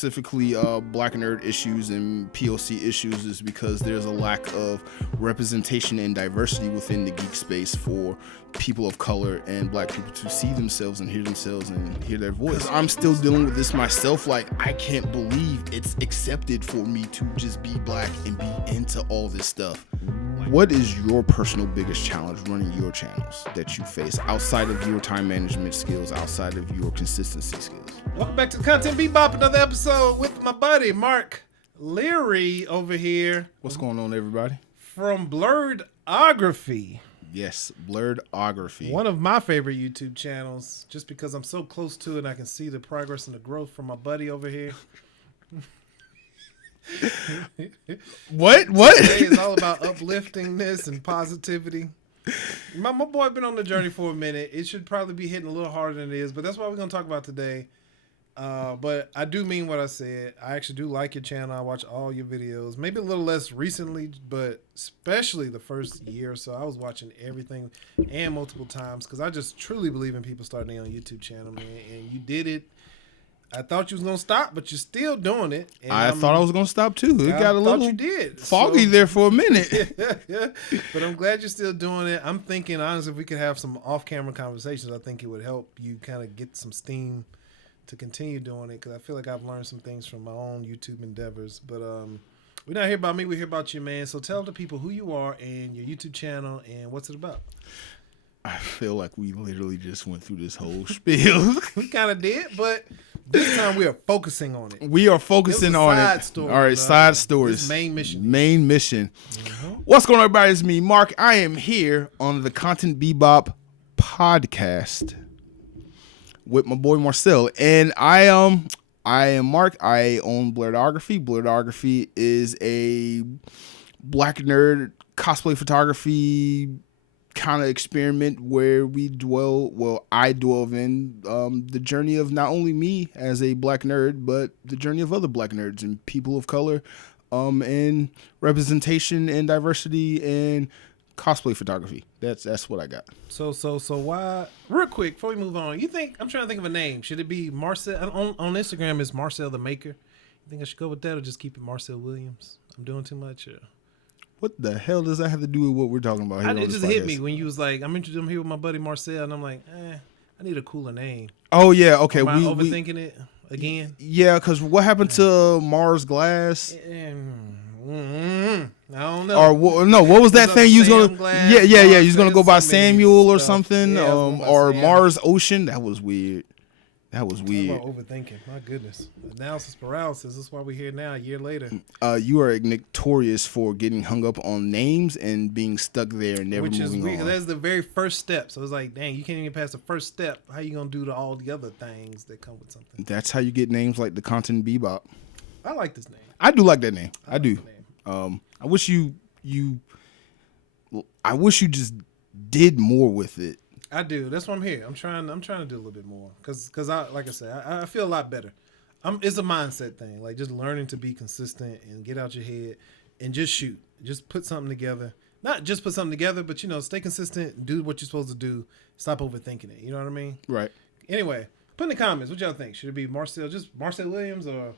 specifically Black Nerd issues and POC issues is because there's a lack of representation and diversity within the geek space for people of color and Black people to see themselves and hear their voice. I'm still dealing with this myself. Like, I can't believe it's accepted for me to just be Black and be into all this stuff. What is your personal biggest challenge running your channels that you face outside of your time management skills, outside of your consistency skills? Welcome back to Content Bebop, another episode with my buddy Mark Leary over here. What's going on, everybody? From Blerdography. Yes, Blerdography. One of my favorite YouTube channels, just because I'm so close to it, I can see the progress and the growth from my buddy over here. What? Today is all about upliftingness and positivity. My boy been on the journey for a minute. It should probably be hitting a little harder than it is, but that's what we're going to talk about today. But I do mean what I said. I actually do like your channel. I watch all your videos. Maybe a little less recently, but especially the first year or so, I was watching everything and multiple times because I just truly believe in people starting their own YouTube channel, man. And you did it. I thought you was gonna stop, but you're still doing it. And I thought I was gonna stop too. It got a little foggy so, there for a minute. But I'm glad you're still doing it. I'm thinking, honestly, if we could have some off-camera conversations, I think it would help you kind of get some steam to continue doing it, because I feel like I've learned some things from my own YouTube endeavors. But we're not here about me. We're here about you, man. So tell the people who you are and your YouTube channel and what's it about. I feel like we literally just went through this whole spiel. We kind of did, but this time we are focusing on it. We are focusing on it. Story, all right, side stories. Main mission. Mm-hmm. What's going on, everybody? It's me, Mark. I am here on the Content Bebop podcast with my boy Marcel, and I am Mark. I own Blerdography. Blerdography is a Black nerd cosplay photography kind of experiment where I dwell in the journey of not only me as a Black nerd, but the journey of other Black nerds and people of color, and representation and diversity and cosplay photography. That's what I got. So why, real quick before we move on, I'm trying to think of a name. Should it be Marcel? On Instagram it's Marcel the Maker. You think I should go with that or just keep it Marcel Williams? I'm doing too much. What the hell does that have to do with what we're talking about here? It just hit me when you was like, I'm here with my buddy Marcel, and I'm like, I need a cooler name. Oh yeah, okay. Am I overthinking it again? Yeah, because what happened to Mars Glass? I don't know. Or no, what was that thing you was gonna? Glass, yeah. You was gonna go by Samuel or stuff. something, Yeah, or Mars Ocean. That was weird. That was Talk weird. about overthinking. My goodness. Analysis paralysis. That's why we're here now, a year later. You are notorious for getting hung up on names and being stuck there and never moving on. Which is weird. That's the very first step. So it's like, dang, you can't even pass the first step. How you gonna do all the other things that come with something? That's how you get names like the Content Bebop. I like this name. I do like that name. I do. I wish you just did more with it. I do. That's why I'm here. I'm trying to do a little bit more because I, like I said, I feel a lot better. It's a mindset thing, like just learning to be consistent and get out your head and just shoot. Just put something together. Not just put something together, but stay consistent. Do what you're supposed to do. Stop overthinking it. You know what I mean? Right. Anyway, put in the comments what y'all think. Should it be Marcel Williams, or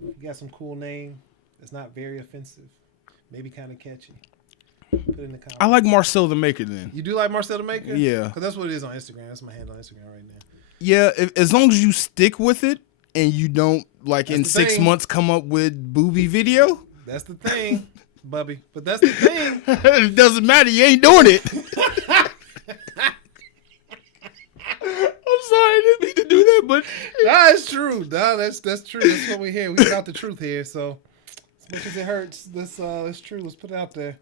you got some cool name that's not very offensive, maybe kind of catchy? Put it in the comments. I like Marcel the Maker then. You do like Marcel the Maker? Yeah. Because that's what it is on Instagram. That's my handle on Instagram right now. Yeah, as long as you stick with it and you don't, in 6 months, come up with booby video. That's the thing, Bubby. But that's the thing. It doesn't matter. You ain't doing it. I'm sorry. I didn't mean to do that, but... Nah, it's true. Nah, that's true. That's what we're here. We got the truth here, so as much as it hurts, that's true. Let's put it out there.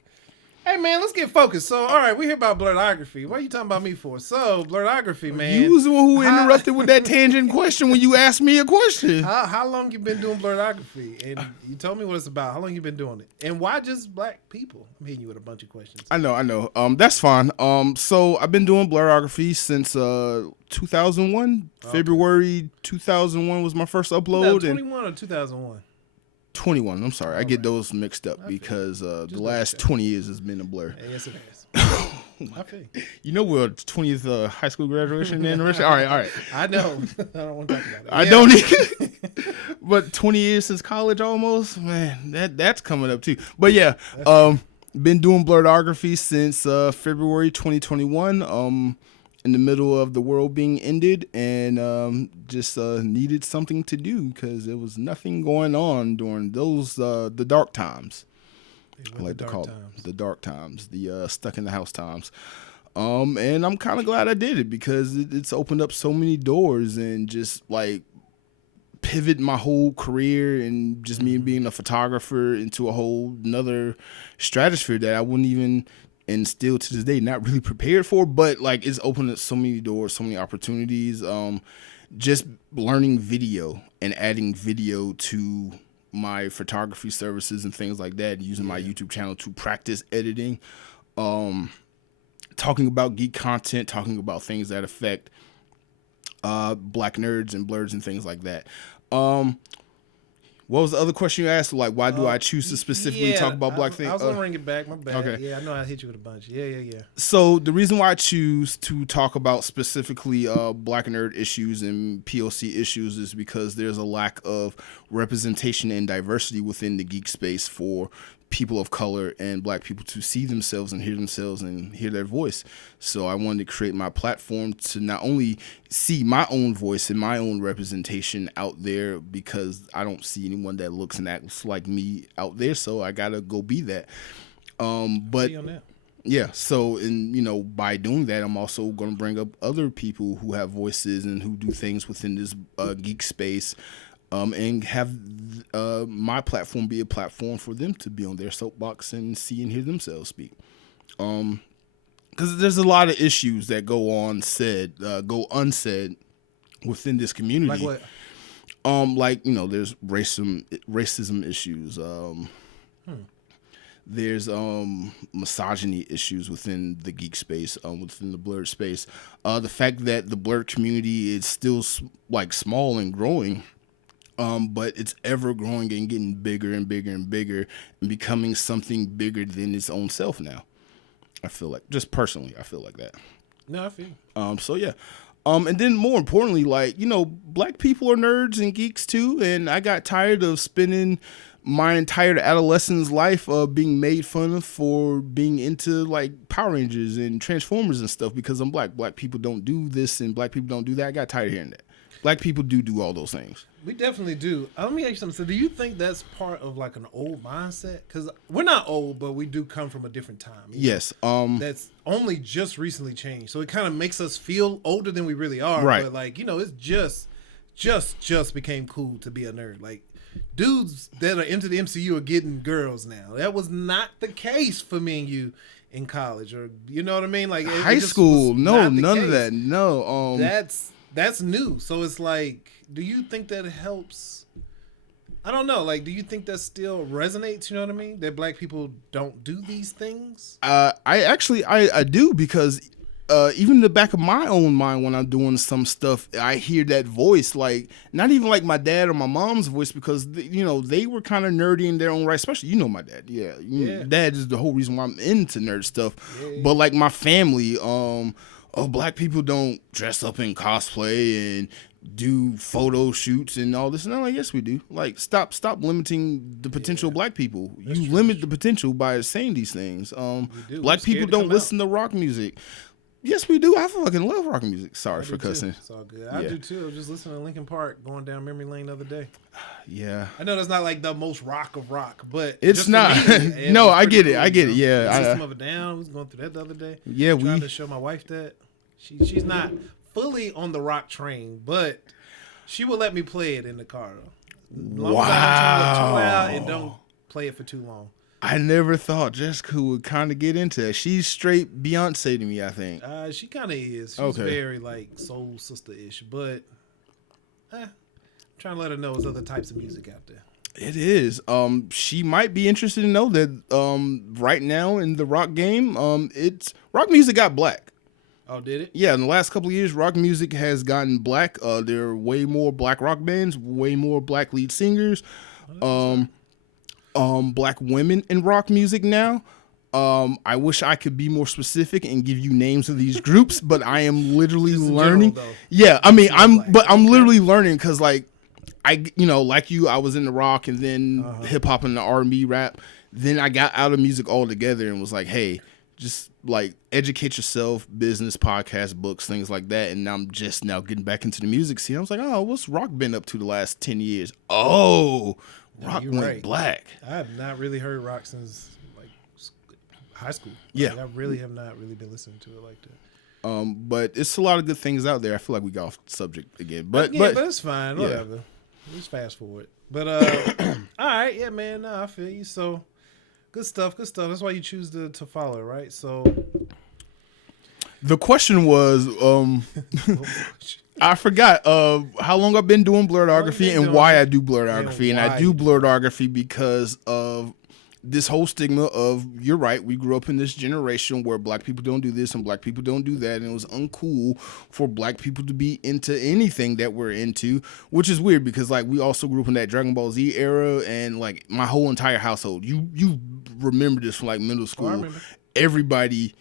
Hey, man, let's get focused. So, all right, we're here about Blerdography. What are you talking about me for? So, Blerdography, man. You was the one who interrupted with that tangent question when you asked me a question. How long you been doing Blerdography? And you told me what it's about. How long you been doing it? And why just Black people? I'm hitting you with a bunch of questions. I know. That's fine. So, I've been doing Blerdography since 2001. Okay. February 2001 was my first upload. 2021 or 2001? 21. I'm sorry. I get those mixed up because the last 20 years has been a blur. Yes, it has. I feel you. You know we're 20th high school graduation anniversary. All right. I know. I don't want to talk about it. I don't either. But 20 years since college almost, man, that's coming up too. But yeah, been doing blerdography since February 2021. In the middle of the world being ended, and just needed something to do because there was nothing going on during those the dark times. I like to call it the dark times, the stuck in the house times. And I'm kind of glad I did it because it's opened up so many doors and just like pivot my whole career and just me being a photographer into a whole another stratosphere that I wouldn't even, and still to this day, not really prepared for. But like it's opened up so many doors, so many opportunities. Just learning video and adding video to my photography services and things like that, using my YouTube channel to practice editing, talking about geek content, talking about things that affect black nerds and blurs and things like that. What was the other question you asked? Like, why do I choose to specifically talk about black things? I was gonna bring it back. My bad. Okay. Yeah, I know I hit you with a bunch. Yeah. So the reason why I choose to talk about specifically black nerd issues and POC issues is because there's a lack of representation and diversity within the geek space for people of color and black people to see themselves and hear their voice. So I wanted to create my platform to not only see my own voice and my own representation out there, because I don't see anyone that looks and acts like me out there, so I gotta go be that. But yeah, so by doing that, I'm also gonna bring up other people who have voices and who do things within this geek space. And have my platform be a platform for them to be on their soapbox and see and hear themselves speak. Because there's a lot of issues that go unsaid within this community. Like what? There's racism issues. There's misogyny issues within the geek space, within the blurred space. The fact that the blurred community is still like small and growing. But it's ever growing and getting bigger and bigger and bigger and becoming something bigger than its own self now. I feel like, just personally, I feel like that. No, I feel. So yeah. And then more importantly, black people are nerds and geeks too. And I got tired of spending my entire adolescence life being made fun of for being into like Power Rangers and Transformers and stuff because I'm black. Black people don't do this and black people don't do that. I got tired of hearing that. Black people do all those things. We definitely do. Let me ask you something. So do you think that's part of like an old mindset? Because we're not old, but we do come from a different time. Yes. That's only just recently changed. So it kind of makes us feel older than we really are. Right. But it's just became cool to be a nerd. Like dudes that are into the MCU are getting girls now. That was not the case for me and you in college, or you know what I mean? Like high school. No, none of that. No. That's new. So it's like, do you think that helps? I don't know. Like, do you think that still resonates? You know what I mean? That black people don't do these things? I do, because even in the back of my own mind when I'm doing some stuff, I hear that voice, like not even like my dad or my mom's voice, because they were kind of nerdy in their own right. Especially my dad. Yeah. Dad is the whole reason why I'm into nerd stuff. Yeah. But like my family, black people don't dress up in cosplay and do photo shoots and all this. And I'm like, yes, we do. Like, stop limiting the potential black people. That's you true. limit the potential by saying these things. Black people don't listen to rock music. Yes, we do. I fucking love rock music. Sorry for cussing. It's all good. I do too. I was just listening to Linkin Park going down memory lane the other day. Yeah. I know that's not like the most rock of rock, but it's not. No, I get it. I get it. Yeah. System of a Down. I was going through that the other day. Yeah, trying to show my wife that she's not fully on the rock train, but she will let me play it in the car. Wow. As I don't turn it too loud and don't play it for too long. I never thought Jessica would kind of get into that. She's straight Beyonce to me, I think. She kind of is. She's very like soul sister-ish, but I'm trying to let her know there's other types of music out there. It is. She might be interested to know that right now in the rock game, it's rock music got black. Oh, did it? Yeah, in the last couple of years, rock music has gotten black. There are way more black rock bands, way more black lead singers. Black women in rock music now. I wish I could be more specific and give you names of these groups, but I am literally Just in learning. general, though. Yeah, I mean, I'm Okay. literally learning because like like you, I was in the rock and then hip hop and the R&B rap. Then I got out of music altogether and was like, hey, just like educate yourself, business, podcast, books, things like that. And I'm just now getting back into the music scene. I was like, oh, what's rock been up to the last 10 years? Oh, rock you're went right. black. I have not really heard rock since like high school. Yeah. Like, I really have not really been listening to it like that. But it's a lot of good things out there. I feel like we got off subject again, but but it's fine. yeah. Whatever. Just fast forward. But all right, yeah, man. No, I feel you. So good stuff. Good stuff. That's why you choose to follow, right? So the question was, I forgot how long I've been doing blerdography and why I do blerdography, and I do blerdography because of this whole stigma of, you're right, we grew up in this generation where black people don't do this and black people don't do that, and it was uncool for black people to be into anything that we're into, which is weird because like we also grew up in that Dragon Ball Z era, and like my whole entire household, you remember this from like middle school, everybody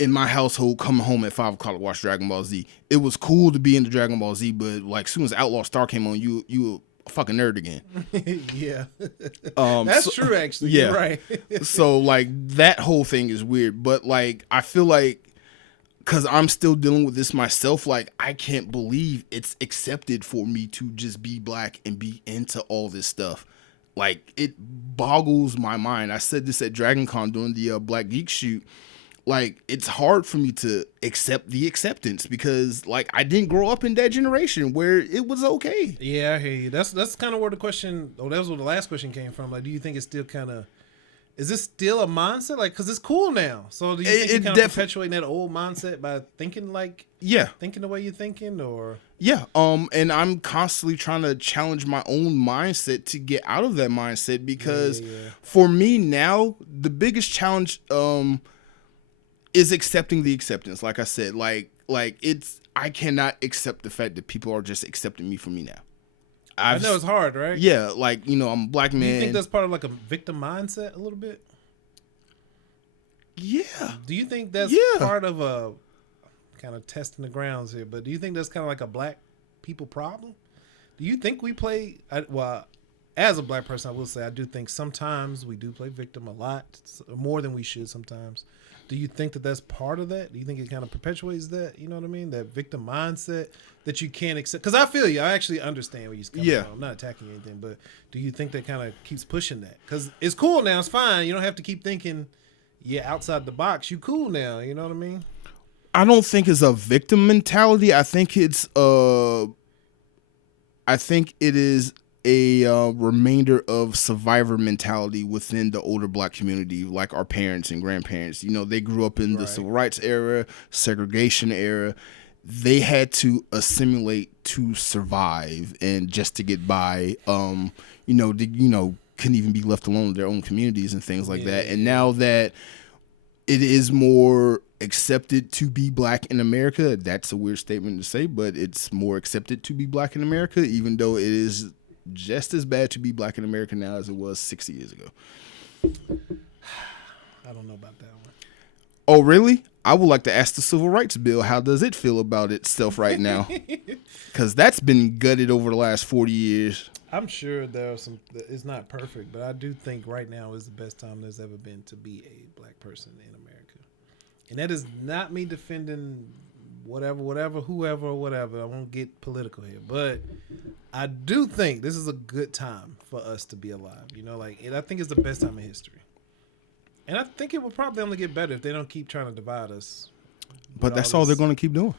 in my household coming home at 5 o'clock to watch Dragon Ball Z. It was cool to be into Dragon Ball Z, but like as soon as Outlaw Star came on, you a fucking nerd again. Yeah. That's true, actually. Yeah. You're right. So like that whole thing is weird, but like I feel like because I'm still dealing with this myself, like I can't believe it's accepted for me to just be black and be into all this stuff. Like it boggles my mind. I said this at DragonCon during the Black Geek shoot. Like it's hard for me to accept the acceptance because like I didn't grow up in that generation where it was okay. Yeah, I hear you. That's kind of where the question. Oh, that was where the last question came from. Like, do you think it's still kind of? Is this still a mindset? Like, because it's cool now. So do you think you're kind of perpetuating that old mindset by thinking like, thinking the way you're thinking, or? Yeah. And I'm constantly trying to challenge my own mindset to get out of that mindset because for me now, the biggest challenge, is accepting the acceptance. Like I said, like it's, I cannot accept the fact that people are just accepting me for me now. I know it's hard, right? Yeah, like, I'm a black man. Do you think that's part of like a victim mindset a little bit? Yeah. Do you think that's part of a kind of testing the grounds here, but do you think that's kind of like a black people problem? Do you think we play, well, as a black person, I will say I do think sometimes we do play victim a lot, more than we should sometimes. Do you think that that's part of that? Do you think it kind of perpetuates that? You know what I mean? That victim mindset that you can't accept. Because I feel you. I actually understand where you're coming from. I'm not attacking anything, but do you think that kind of keeps pushing that? Because it's cool now. It's fine. You don't have to keep thinking, outside the box. You cool now. You know what I mean? I don't think it's a victim mentality. I think it is a remainder of survivor mentality within the older black community, like our parents and grandparents. They grew up in the civil rights era, segregation era. They had to assimilate to survive and just to get by. Couldn't even be left alone in their own communities and things like that. And now that it is more accepted to be black in America, that's a weird statement to say, but it's more accepted to be black in America, even though it is just as bad to be black in America now as it was 60 years ago. I don't know about that one. Oh, really? I would like to ask the Civil Rights Bill, how does it feel about itself right now? Because that's been gutted over the last 40 years. I'm sure there are some, it's not perfect, but I do think right now is the best time there's ever been to be a black person in America. And that is not me defending whatever, whoever, or whatever. I won't get political here, but I do think this is a good time for us to be alive. And I think it's the best time in history. And I think it will probably only get better if they don't keep trying to divide us. But that's all they're going to keep doing.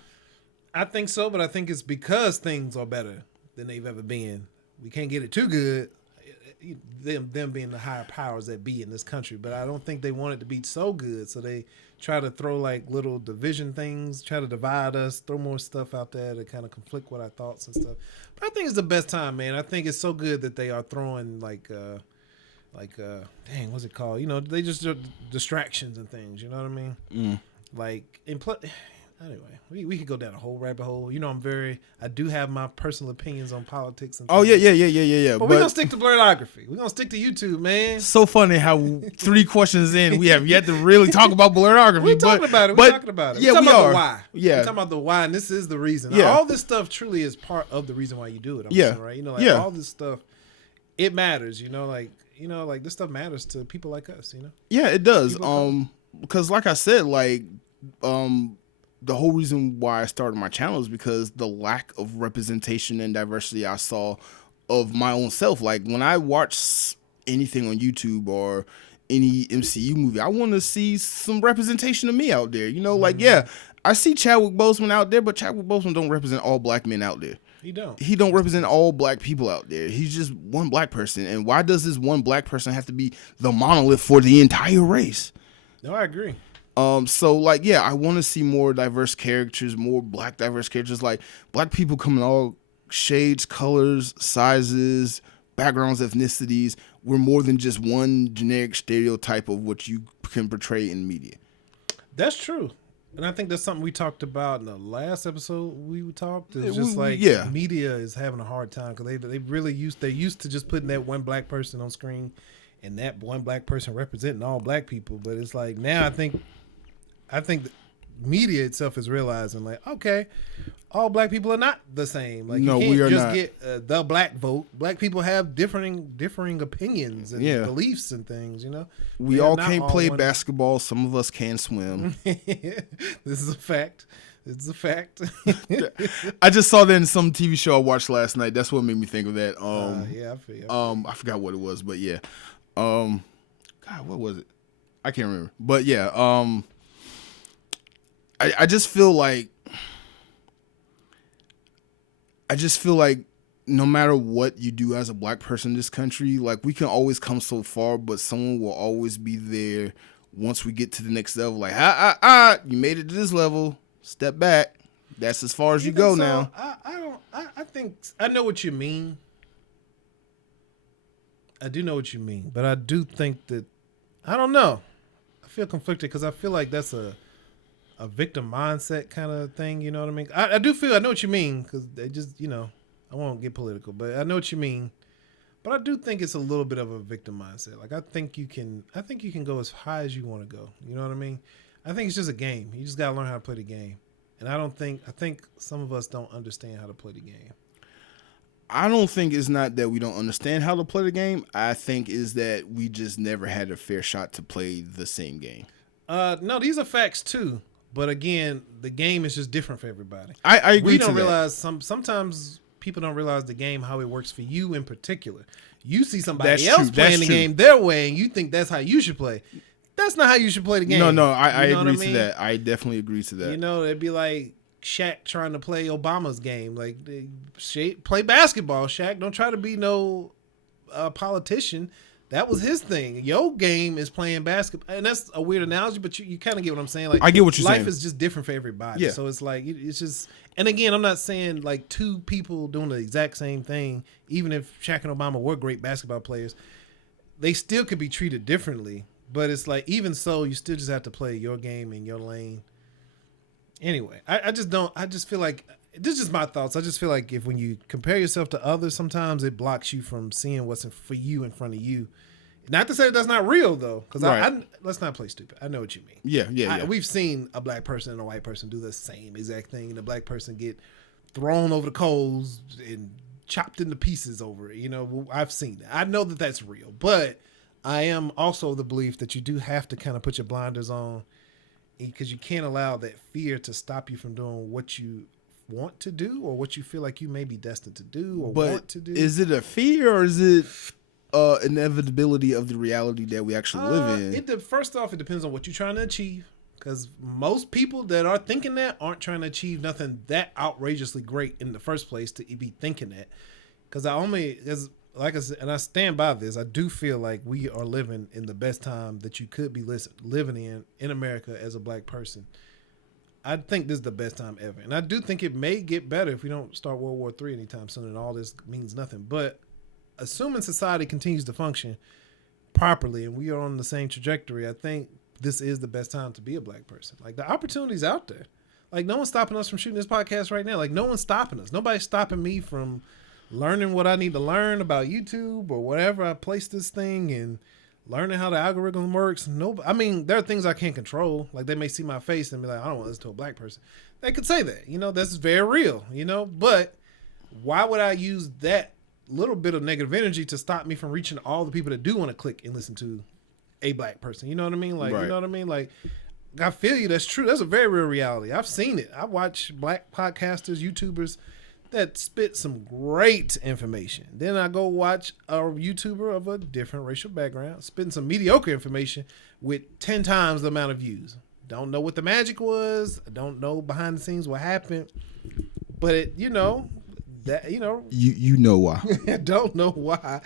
I think so, but I think it's because things are better than they've ever been. We can't get it too good, them being the higher powers that be in this country. But I don't think they want it to be so good, so they try to throw like little division things, try to divide us, throw more stuff out there to kind of conflict with our thoughts and stuff. But I think it's the best time, man. I think it's so good that they are throwing dang, what's it called? They just distractions and things. You know what I mean? Mm. Like, Anyway, we could go down a whole rabbit hole. You know, I do have my personal opinions on politics and Oh things. yeah. But we're gonna stick to blerdography. We're gonna stick to YouTube, man. So funny how 3 questions in we have yet to really talk about blerdography. We're talking about it. We're talking about it. Yeah, we're talking we about are. the why. Yeah, we're talking about the why, and this is the reason. Yeah. All this stuff truly is part of the reason why you do it. I'm saying, right? You know, like all this stuff, it matters. You know, like this stuff matters to people like us. You know. Yeah, it does. Because like I said, like the whole reason why I started my channel is because the lack of representation and diversity I saw of my own self. Like when I watch anything on YouTube or any MCU movie, I want to see some representation of me out there. You know, like, yeah, I see Chadwick Boseman out there, but Chadwick Boseman don't represent all black men out there. He don't. He don't represent all black people out there. He's just one black person. And why does this one black person have to be the monolith for the entire race? No, I agree. So like, yeah, I want to see more diverse characters, more black diverse characters. Like black people come in all shades, colors, sizes, backgrounds, ethnicities. We're more than just one generic stereotype of what you can portray in media. That's true. And I think that's something we talked about in the last episode we talked. It's just media is having a hard time because they really used to just putting that one black person on screen and that one black person representing all black people. But it's like now I think the media itself is realizing like, okay, all black people are not the same. Like no, you we can't are just not. get the black vote. Black people have differing opinions and beliefs and things. You know, we all can't play basketball. Some of us can swim. This is a fact. It's a fact. I just saw that in some TV show I watched last night. That's what made me think of that. Yeah, I feel. I forgot what it was, but yeah. God, what was it? I can't remember. But yeah, I just feel like no matter what you do as a black person in this country, like we can always come so far, but someone will always be there once we get to the next level. Like, you made it to this level. Step back. That's as far as you go now. I think I know what you mean. I do know what you mean, but I do think that I don't know. I feel conflicted because I feel like that's a victim mindset kind of thing. You know what I mean? I do feel I know what you mean because they just I won't get political, but I know what you mean. But I do think it's a little bit of a victim mindset. Like I think you can go as high as you want to go. You know what I mean? I think it's just a game. You just gotta learn how to play the game. And I think some of us don't understand how to play the game. I don't think it's not that we don't understand how to play the game. I think is that we just never had a fair shot to play the same game. No, these are facts too. But again, the game is just different for everybody. I agree. We don't realize sometimes people don't realize the game, how it works for you in particular. You see somebody else playing the game their way and you think that's how you should play. That's not how you should play the game. No, I agree to that. I definitely agree to that. You know, it'd be like Shaq trying to play Obama's game. Like, play basketball, Shaq. Don't try to be no politician. That was his thing. Your game is playing basketball. And that's a weird analogy, but you kind of get what I'm saying. Like, I get what you're saying. Life is just different for everybody. Yeah. So it's like, it's just, and again, I'm not saying like two people doing the exact same thing, even if Shaq and Obama were great basketball players, they still could be treated differently. But it's like, even so, you still just have to play your game in your lane. Anyway, I just feel like, this is just my thoughts. I just feel like when you compare yourself to others, sometimes it blocks you from seeing what's for you in front of you. Not to say that that's not real, though, because right. Let's not play stupid. I know what you mean. Yeah. We've seen a black person and a white person do the same exact thing, and the black person get thrown over the coals and chopped into pieces over it. You know, I've seen that. I know that that's real, but I am also of the belief that you do have to kind of put your blinders on because you can't allow that fear to stop you from doing what you want to do or what you feel like you may be destined to do or want to do. Is it a fear or is it inevitability of the reality that we actually live in? First off, it depends on what you're trying to achieve because most people that are thinking that aren't trying to achieve nothing that outrageously great in the first place to be thinking that. Because like I said, and I stand by this, I do feel like we are living in the best time that you could be living in America as a black person. I think this is the best time ever. And I do think it may get better if we don't start World War III anytime soon and all this means nothing. But assuming society continues to function properly and we are on the same trajectory, I think this is the best time to be a black person. Like, the opportunity's out there. Like, no one's stopping us from shooting this podcast right now. Like, no one's stopping us. Nobody's stopping me from learning what I need to learn about YouTube or whatever I place this thing and learning how the algorithm works. No, I mean, there are things I can't control. Like, they may see my face and be like, I don't want to listen to a black person. They could say that, that's very real, but why would I use that little bit of negative energy to stop me from reaching all the people that do want to click and listen to a black person? You know what I mean? Like, right. You know what I mean? Like, I feel you. That's true. That's a very real reality. I've seen it. I watch black podcasters, YouTubers that spit some great information. Then I go watch a YouTuber of a different racial background spitting some mediocre information with 10 times the amount of views. Don't know what the magic was. I don't know behind the scenes what happened. But you know why. I don't know why.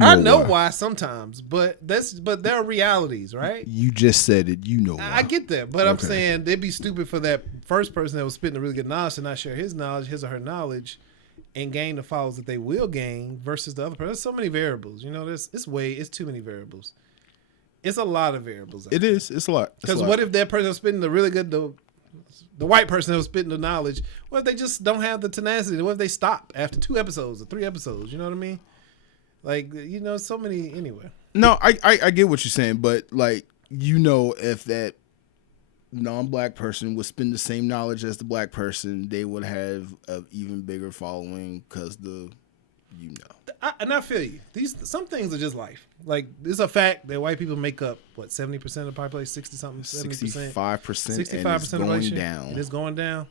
I know why sometimes, but there are realities, right? You just said it. You know why. I get that, but okay. I'm saying they'd be stupid for that first person that was spitting the really good knowledge to not share his or her knowledge and gain the followers that they will gain versus the other person. There's so many variables. It's too many variables. It's a lot of variables. It is. It's a lot. Because what if that person was spitting the really good, the white person that was spitting the knowledge, what if they just don't have the tenacity? What if they stop after 2 episodes or 3 episodes? You know what I mean? Like, so many, anyway. No, I get what you're saying, but like, if that non-black person would spend the same knowledge as the black person, they would have an even bigger following because and I feel you. Some things are just life. Like, it's a fact that white people make up 70% of the population, 60 something, 70%, 65%, 65% and of going down. It is going down.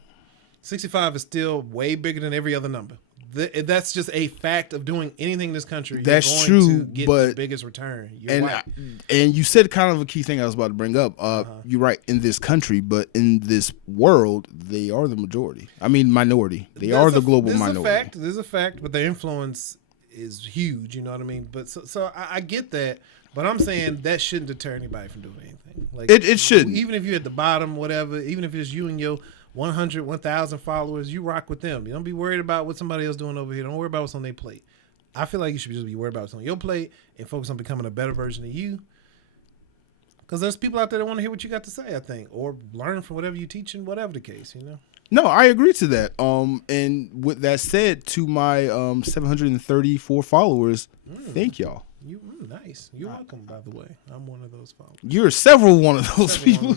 65 is still way bigger than every other number. That's just a fact of doing anything in this country. That's you're going true, to get but the biggest return. And you said kind of a key thing I was about to bring up. You're right, in this country, but in this world, they are the majority. I mean, minority. They are the global minority. There's a fact, but their influence is huge. You know what I mean? But so I get that, but I'm saying that shouldn't deter anybody from doing anything. Like, it shouldn't. Even if you're at the bottom, whatever. Even if it's you and your 100, 1,000 followers, you rock with them. You don't be worried about what somebody else doing over here. Don't worry about what's on their plate. I feel like you should just be worried about what's on your plate and focus on becoming a better version of you. Because there's people out there that want to hear what you got to say, I think, or learn from whatever you teach and whatever the case, No, I agree to that. And with that said, to my 734 followers, thank y'all. Nice. You're welcome, by the way. I'm one of those followers. You're several one of those people.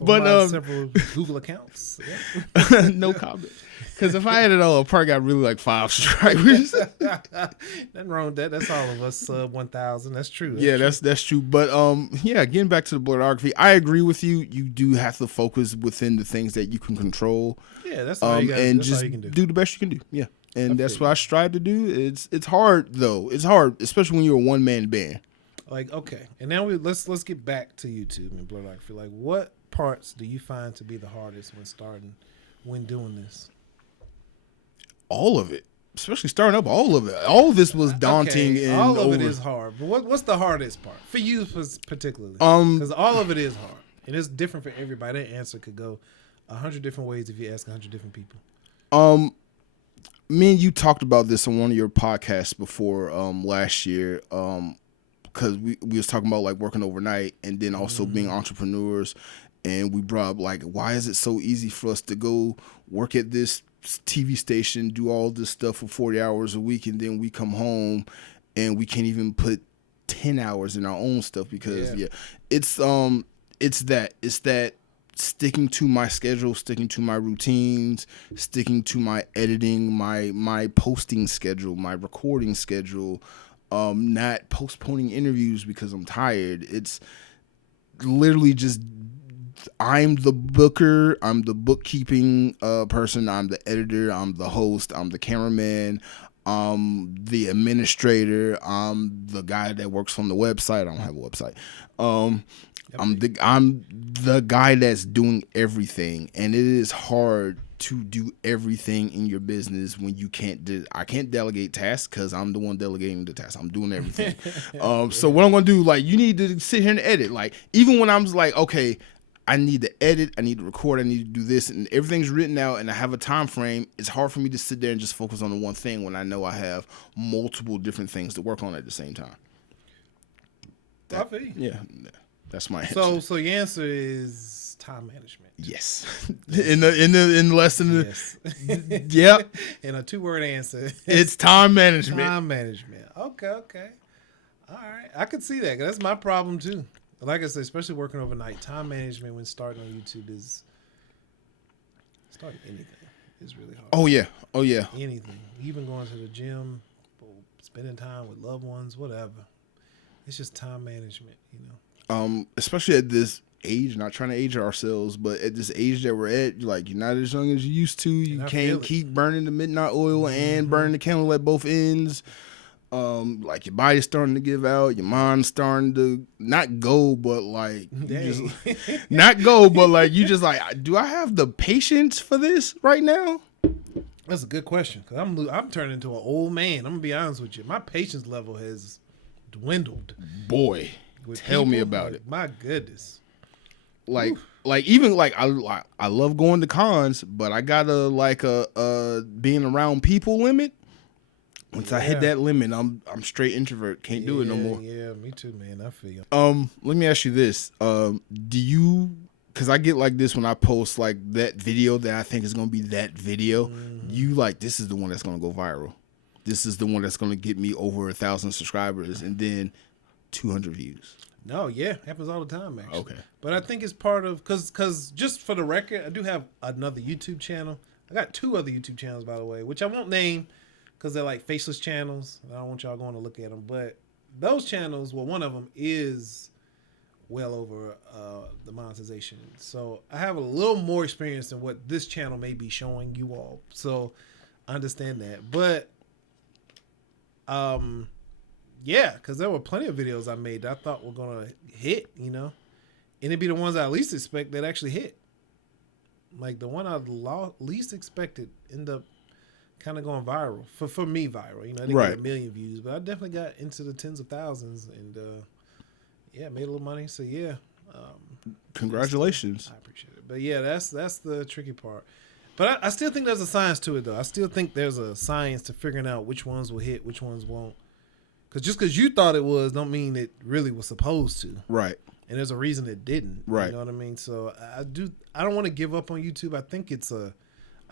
But several Google accounts. Yeah. No comment. Because if I had it all, I'd probably got really like 5 subscribers. Nothing wrong with that. That's all of us sub 1,000. That's true. That's true. But getting back to the blerdography, I agree with you. You do have to focus within the things that you can control. Yeah, that's all you got. And that's just all you can do the best you can do. Yeah. And that's what I strive to do. It's hard though. It's hard, especially when you're a one-man band. Like, okay, and now let's get back to YouTube and blerdography. Like, what parts do you find to be the hardest when doing this? All of it, especially starting up. All of it. All of this was daunting. Okay, and all of it is hard. But what's the hardest part for you particularly? Because all of it is hard, and it's different for everybody. That answer could go 100 different ways if you ask 100 different people. Me and you talked about this on one of your podcasts before last year because we was talking about like working overnight and then also being entrepreneurs, and we brought up like, why is it so easy for us to go work at this TV station, do all this stuff for 40 hours a week, and then we come home and we can't even put 10 hours in our own stuff because it's that sticking to my schedule, sticking to my routines, sticking to my editing, my posting schedule, my recording schedule, not postponing interviews because I'm tired. It's literally just, I'm the booker, I'm the bookkeeping person, I'm the editor, I'm the host, I'm the cameraman, I'm the administrator, I'm the guy that works on the website. I don't have a website. I'm the guy that's doing everything, and it is hard to do everything in your business when you can't I can't delegate tasks because I'm the one delegating the tasks. I'm doing everything. So what I'm gonna do, like, you need to sit here and edit. Like, even when I'm just like, okay, I need to edit, I need to record, I need to do this, and everything's written out and I have a time frame, it's hard for me to sit there and just focus on the one thing when I know I have multiple different things to work on at the same time. I feel you. Yeah. That's my answer. So your answer is time management. Yes. in less than Yes. Yep. In a 2-word answer. It's time management. Time management. Okay. All right. I could see that. 'Cause that's my problem too. Like I said, especially working overnight, time management when starting on YouTube is starting anything is really hard. Oh yeah. Anything. Even going to the gym, spending time with loved ones, whatever. It's just time management, Especially at this age, not trying to age ourselves, but at this age that we're at, you're not as young as you used to. You can't keep burning the midnight oil and burning the candle at both ends. Your body's starting to give out, your mind's starting to not go, but you just do I have the patience for this right now? That's a good question, because I'm turning into an old man. I'm gonna be honest with you. My patience level has dwindled. Boy, tell me about it. My goodness. I love going to cons, but I got a being around people limit. Once I hit that limit, I'm straight introvert. Can't do it no more. Yeah, me too, man. I feel. Let me ask you this. Do you, because I get like this when I post that video that I think is going to be that video. Mm-hmm. You this is the one that's going to go viral. This is the one that's going to get me over 1,000 subscribers and then 200 views. No, yeah, happens all the time, actually. Okay. But I think it's part of, because just for the record, I do have another YouTube channel. I got 2 other YouTube channels, by the way, which I won't name because they're faceless channels. I don't want y'all going to look at them. But those channels, one of them is well over the monetization. So I have a little more experience than what this channel may be showing you all. So I understand that. But, yeah, because there were plenty of videos I made that I thought were going to hit, and it'd be the ones I least expect that actually hit. The one I least expected end up kind of going viral. For me, viral. I didn't get 1 million views, but I definitely got into the tens of thousands and, made a little money. So, yeah. Congratulations. I appreciate it. But, yeah, that's the tricky part. But I still think there's a science to it, though. I still think there's a science to figuring out which ones will hit, which ones won't. Because just because you thought it was don't mean it really was supposed to. Right. And there's a reason it didn't. Right. You know what I mean? So I don't want to give up on YouTube. I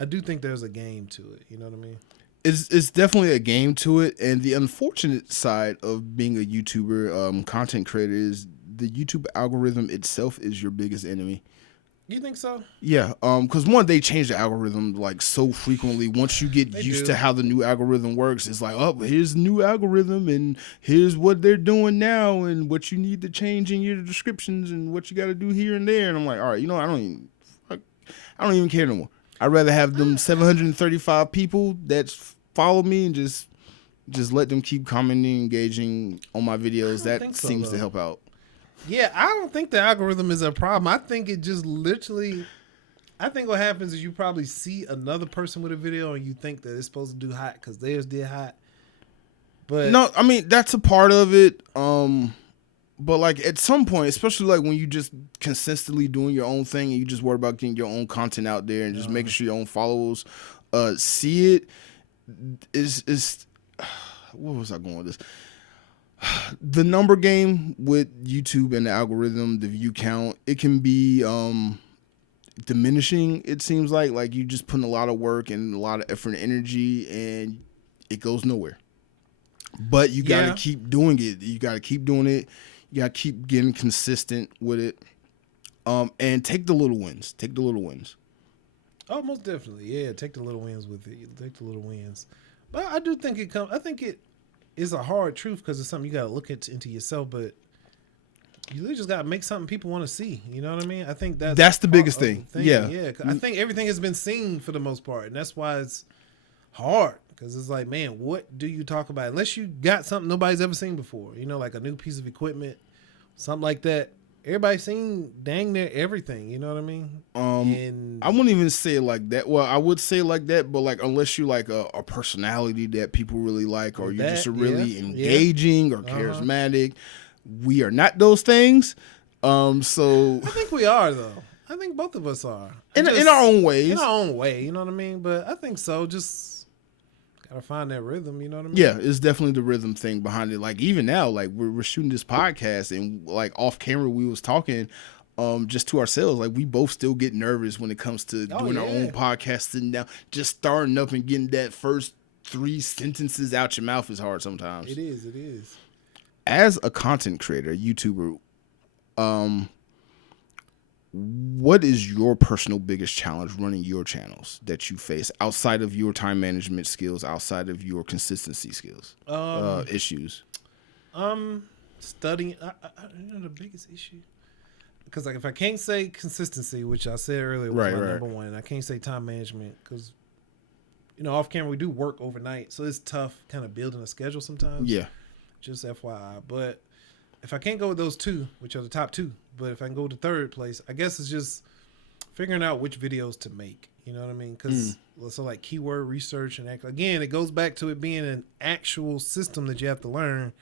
do think there's a game to it. You know what I mean? It's definitely a game to it. And the unfortunate side of being a YouTuber, content creator, is the YouTube algorithm itself is your biggest enemy. You think so? Yeah, because they change the algorithm so frequently. Once you get used to how the new algorithm works, it's here's the new algorithm, and here's what they're doing now, and what you need to change in your descriptions, and what you got to do here and there. And I'm all right, I don't even care no more. I'd rather have them 735 people that follow me and just let them keep commenting, engaging on my videos. That seems to help out. Yeah, I don't think the algorithm is a problem. I think it just I think what happens is you probably see another person with a video and you think that it's supposed to do hot because theirs did hot. But no, I mean, that's a part of it. But at some point, especially when you just consistently doing your own thing and you just worry about getting your own content out there and just making sure your own followers see it, is what was I going with this? The number game with YouTube and the algorithm, the view count, it can be diminishing. It seems like you just putting a lot of work and a lot of effort and energy, and it goes nowhere. But you got to keep doing it. You got to keep doing it. You got to keep getting consistent with it. And take the little wins. Take the little wins. Oh, most definitely. Yeah, take the little wins with it. Take the little wins. But I do think I think it is a hard truth because it's something you got to look into yourself, but you really just got to make something people want to see. You know what I mean? I think that's the biggest thing. Yeah. I think everything has been seen for the most part, and that's why it's hard because it's man, what do you talk about? Unless you got something nobody's ever seen before, like a new piece of equipment, something like that. Everybody's seen dang near everything. You know what I mean? And I wouldn't even say it like that. Well, I would say it like that, but unless you a personality that people really like, or you're just really engaging or charismatic, we are not those things. So I think we are though. I think both of us are in our own ways. In our own way, you know what I mean? But I think so. Just gotta find that rhythm, you know what I mean? Yeah, it's definitely the rhythm thing behind it. Even now, we're shooting this podcast and off camera we was talking. just to ourselves, like we both still get nervous when it comes to doing our own podcast, sitting down, just starting up and getting that first 3 sentences out your mouth is hard sometimes. It is. As a content creator, YouTuber, what is your personal biggest challenge running your channels that you face outside of your time management skills, outside of your consistency skills, issues? Studying. The biggest issue, because like if I can't say consistency, which I said earlier was my number one, and I can't say time management because off camera we do work overnight, so it's tough kind of building a schedule sometimes. Yeah, just FYI. But if I can't go with those 2, which are the top 2, but if I can go to third place, I guess it's just figuring out which videos to make. You know what I mean? Because so like keyword research and again, it goes back to it being an actual system that you have to learn.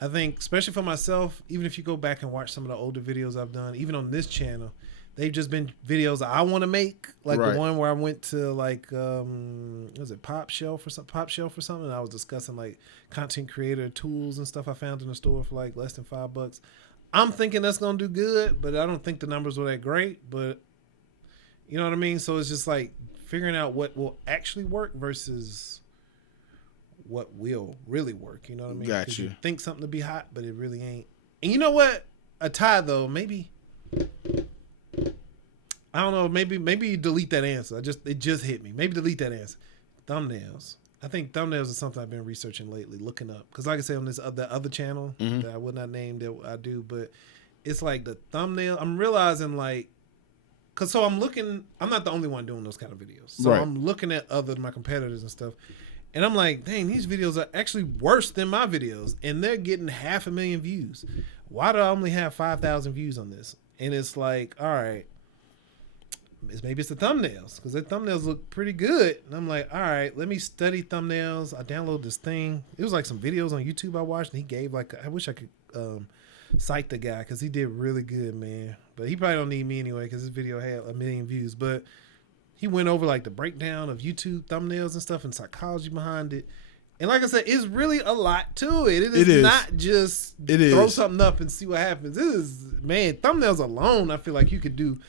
I think, especially for myself, even if you go back and watch some of the older videos I've done, even on this channel, they've just been videos that I want to make. Like the one where I went to like, was it Pop Shelf or something? And I was discussing like content creator tools and stuff I found in the store for like less than $5. I'm thinking that's going to do good, but I don't think the numbers were that great. But you know what I mean? So it's just like figuring out what will actually work versus what will really work. You know what I mean? Got you. You think something to be hot, but it really ain't. And you know what? A tie though, maybe. I don't know. Maybe you delete that answer. It just hit me. Maybe delete that answer. Thumbnails. I think thumbnails is something I've been researching lately, looking up. Because like I said on this other channel that I would not name that I do, but it's like the thumbnail. I'm realizing like, so I'm looking. I'm not the only one doing those kind of videos. So I'm looking at my competitors and stuff. And I'm like, dang, these videos are actually worse than my videos. And they're getting 500,000 views. Why do I only have 5,000 views on this? And it's like, all right, maybe it's the thumbnails. Because the thumbnails look pretty good. And I'm like, all right, let me study thumbnails. I downloaded this thing. It was like some videos on YouTube I watched. And he gave like, I wish I could cite the guy. Because he did really good, man. But he probably don't need me anyway. Because his video had 1 million views. But he went over like the breakdown of YouTube thumbnails and stuff and psychology behind it. And like I said, it's really a lot to it. It is not just throw something up and see what happens. It is, man, thumbnails alone, I feel like you could do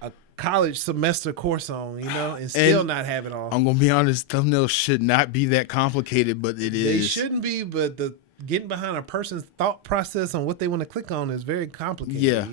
a college semester course on, and still not have it all. I'm going to be honest, thumbnails should not be that complicated, but it is. They shouldn't be, but getting behind a person's thought process on what they want to click on is very complicated. Yeah,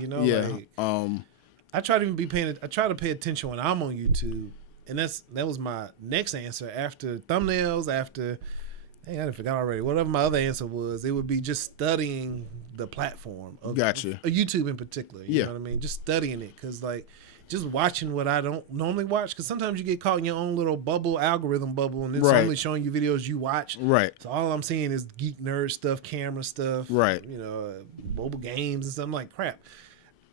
I try to pay attention when I'm on YouTube, and that was my next answer after thumbnails. I forgot already. Whatever my other answer was, it would be just studying the platform of YouTube in particular. You know what I mean? Just studying it, because like just watching what I don't normally watch. Because sometimes you get caught in your own little algorithm bubble, and it's only showing you videos you watch. Right. So all I'm seeing is geek nerd stuff, camera stuff. Right. Mobile games and stuff. I'm like, crap.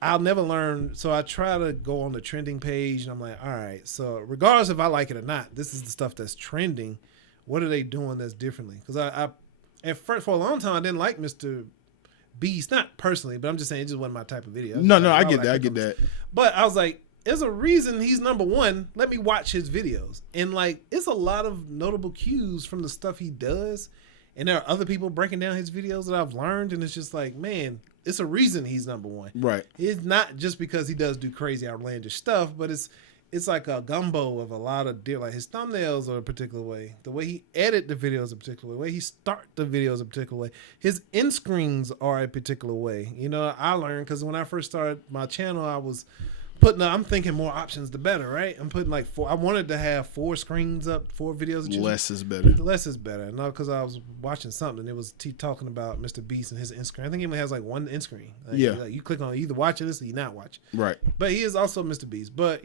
I'll never learn, so I try to go on the trending page, and I'm like, all right, so regardless if I like it or not, this is the stuff that's trending. What are they doing that's differently? Because I at first, for a long time, I didn't like Mr. Beast, not personally, but I'm just saying it just wasn't my type of video. I get that. But I was like, there's a reason he's number one. Let me watch his videos. And like, it's a lot of notable cues from the stuff he does. And there are other people breaking down his videos that I've learned, and it's just like, man, it's a reason he's number one. Right. It's not just because he does do crazy outlandish stuff, but it's like a gumbo of a lot of like his thumbnails are a particular way. The way he edit the videos a particular way. The way he start the videos a particular way. His end screens are a particular way. I learned because when I first started my channel, I was I'm thinking more options the better, right? I'm putting like 4. I wanted to have 4 screens up, 4 videos. Less is better. Less is better. No, because I was watching something. It was talking about Mr. Beast and his end screen. I think he only has like 1 end screen. Like, like you click on either watching this or you not watching. Right. But he is also Mr. Beast. But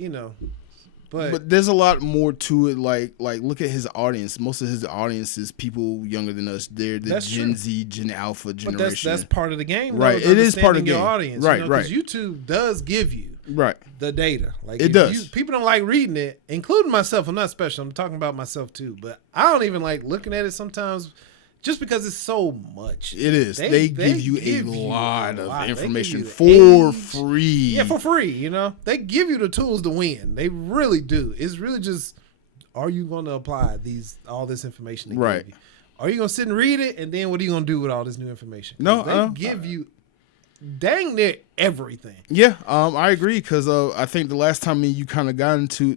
But there's a lot more to it. Like look at his audience. Most of his audience is people younger than us. They're the Gen Z, Gen Alpha generation. But that's part of the game, right? It is part of the game. Your audience, right? Because YouTube does give you the data. Like it does. People don't like reading it, including myself. I'm not special. I'm talking about myself too. But I don't even like looking at it sometimes. Just because it's so much. It is. They give you a lot of information for free. Yeah, for free, They give you the tools to win. They really do. It's really just, are you going to apply all this information they give you? Are you going to sit and read it, and then what are you going to do with all this new information? No, they give you dang near everything. Yeah, I agree because I think the last time you kind of got into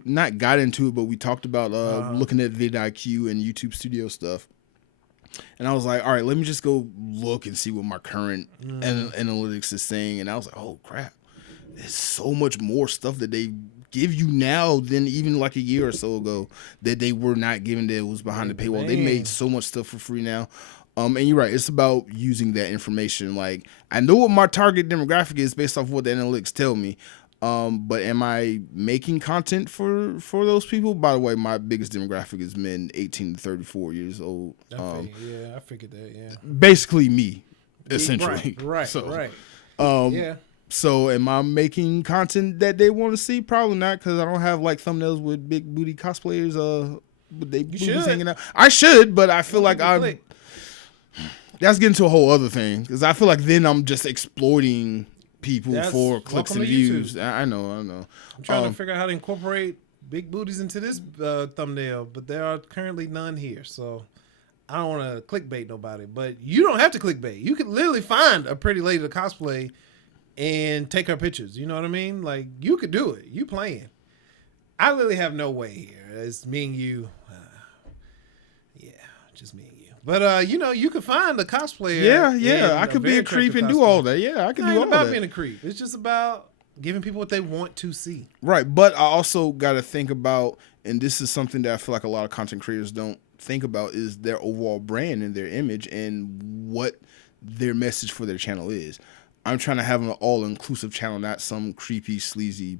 it, but we talked about looking at vidIQ and YouTube Studio stuff. And I was like, all right, let me just go look and see what my current analytics is saying. And I was like, oh, crap. There's so much more stuff that they give you now than even like a year or so ago that they were not giving that was behind the paywall. They made so much stuff for free now. And you're right. It's about using that information. Like, I know what my target demographic is based off what the analytics tell me. But am I making content for those people? By the way, my biggest demographic is men 18 to 34 years old. I figured that. Yeah, basically me, essentially. Right. Yeah. So am I making content that they want to see? Probably not, because I don't have like thumbnails with big booty cosplayers. With they booties hanging out. I should, but I feel like that's getting to a whole other thing, because I feel like then I'm just exploiting people for clicks and views. I know. I'm trying to figure out how to incorporate big booties into this thumbnail, but there are currently none here, so I don't want to clickbait nobody. But you don't have to clickbait. You could literally find a pretty lady to cosplay and take her pictures. You know what I mean? Like, you could do it. You playing. I literally have no way here. It's me and you. Just me and you. But you could find a cosplayer. Yeah. I could be a creep and do all that. Yeah, I can do all that. It's not about being a creep. It's just about giving people what they want to see. Right, but I also got to think about, and this is something that I feel like a lot of content creators don't think about, is their overall brand and their image and what their message for their channel is. I'm trying to have an all-inclusive channel, not some creepy, sleazy,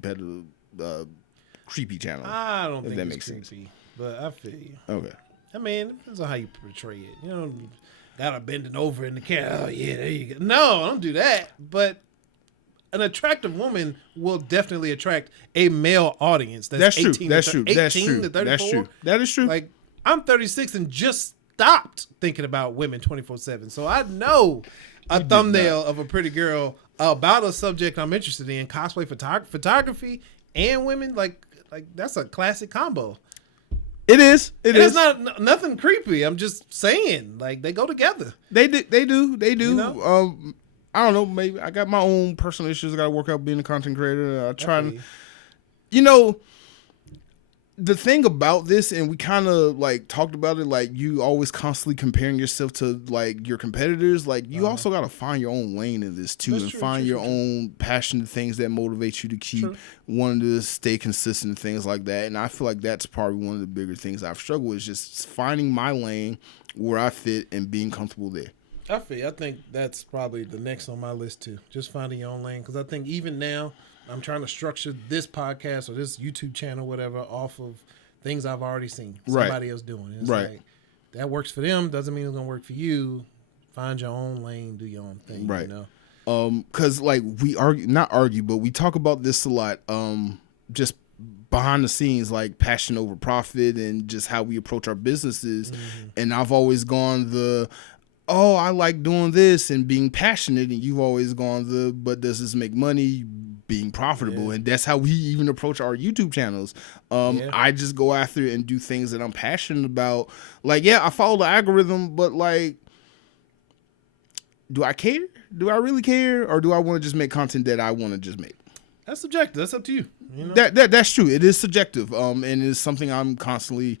creepy channel. I don't think it's creepy, but I feel you. Okay. I mean, it depends on how you portray it. You know, gotta bending over in the camera. Oh, yeah, there you go. No, don't do that. But an attractive woman will definitely attract a male audience. That's 18 That's true. to 34. That is true. Like, I'm 36 and just stopped thinking about women 24/7. So I know a thumbnail of a pretty girl about a subject I'm interested in, cosplay, photography, and women. Like that's a classic combo. It is. It's not nothing creepy. I'm just saying, like, they go together. They do. You know? I don't know. Maybe I got my own personal issues I got to work out being a content creator. I try to, the thing about this, and we kind of like talked about it, like you always constantly comparing yourself to like your competitors. Like you also got to find your own lane in this too, find your own passionate things that motivate you to keep wanting to stay consistent and things like that. And I feel like that's probably one of the bigger things I've struggled with, is just finding my lane where I fit and being comfortable there. I think that's probably the next on my list too. Just finding your own lane, because I think even now, I'm trying to structure this podcast or this YouTube channel, whatever, off of things I've already seen somebody else doing. It's like, that works for them, doesn't mean it's gonna work for you. Find your own lane, do your own thing. Right. You know? Because like we but we talk about this a lot. Just behind the scenes, like passion over profit and just how we approach our businesses. Mm-hmm. And I've always gone I like doing this and being passionate, and you've always gone but does this make money? Being profitable, and that's how we even approach our YouTube channels. I just go after it and do things that I'm passionate about. Like, I follow the algorithm, but like, do I care? Do I really care, or do I want to just make content that I want to just make? That's subjective. That's up to you. You know? That's true. It is subjective, and it's something I'm constantly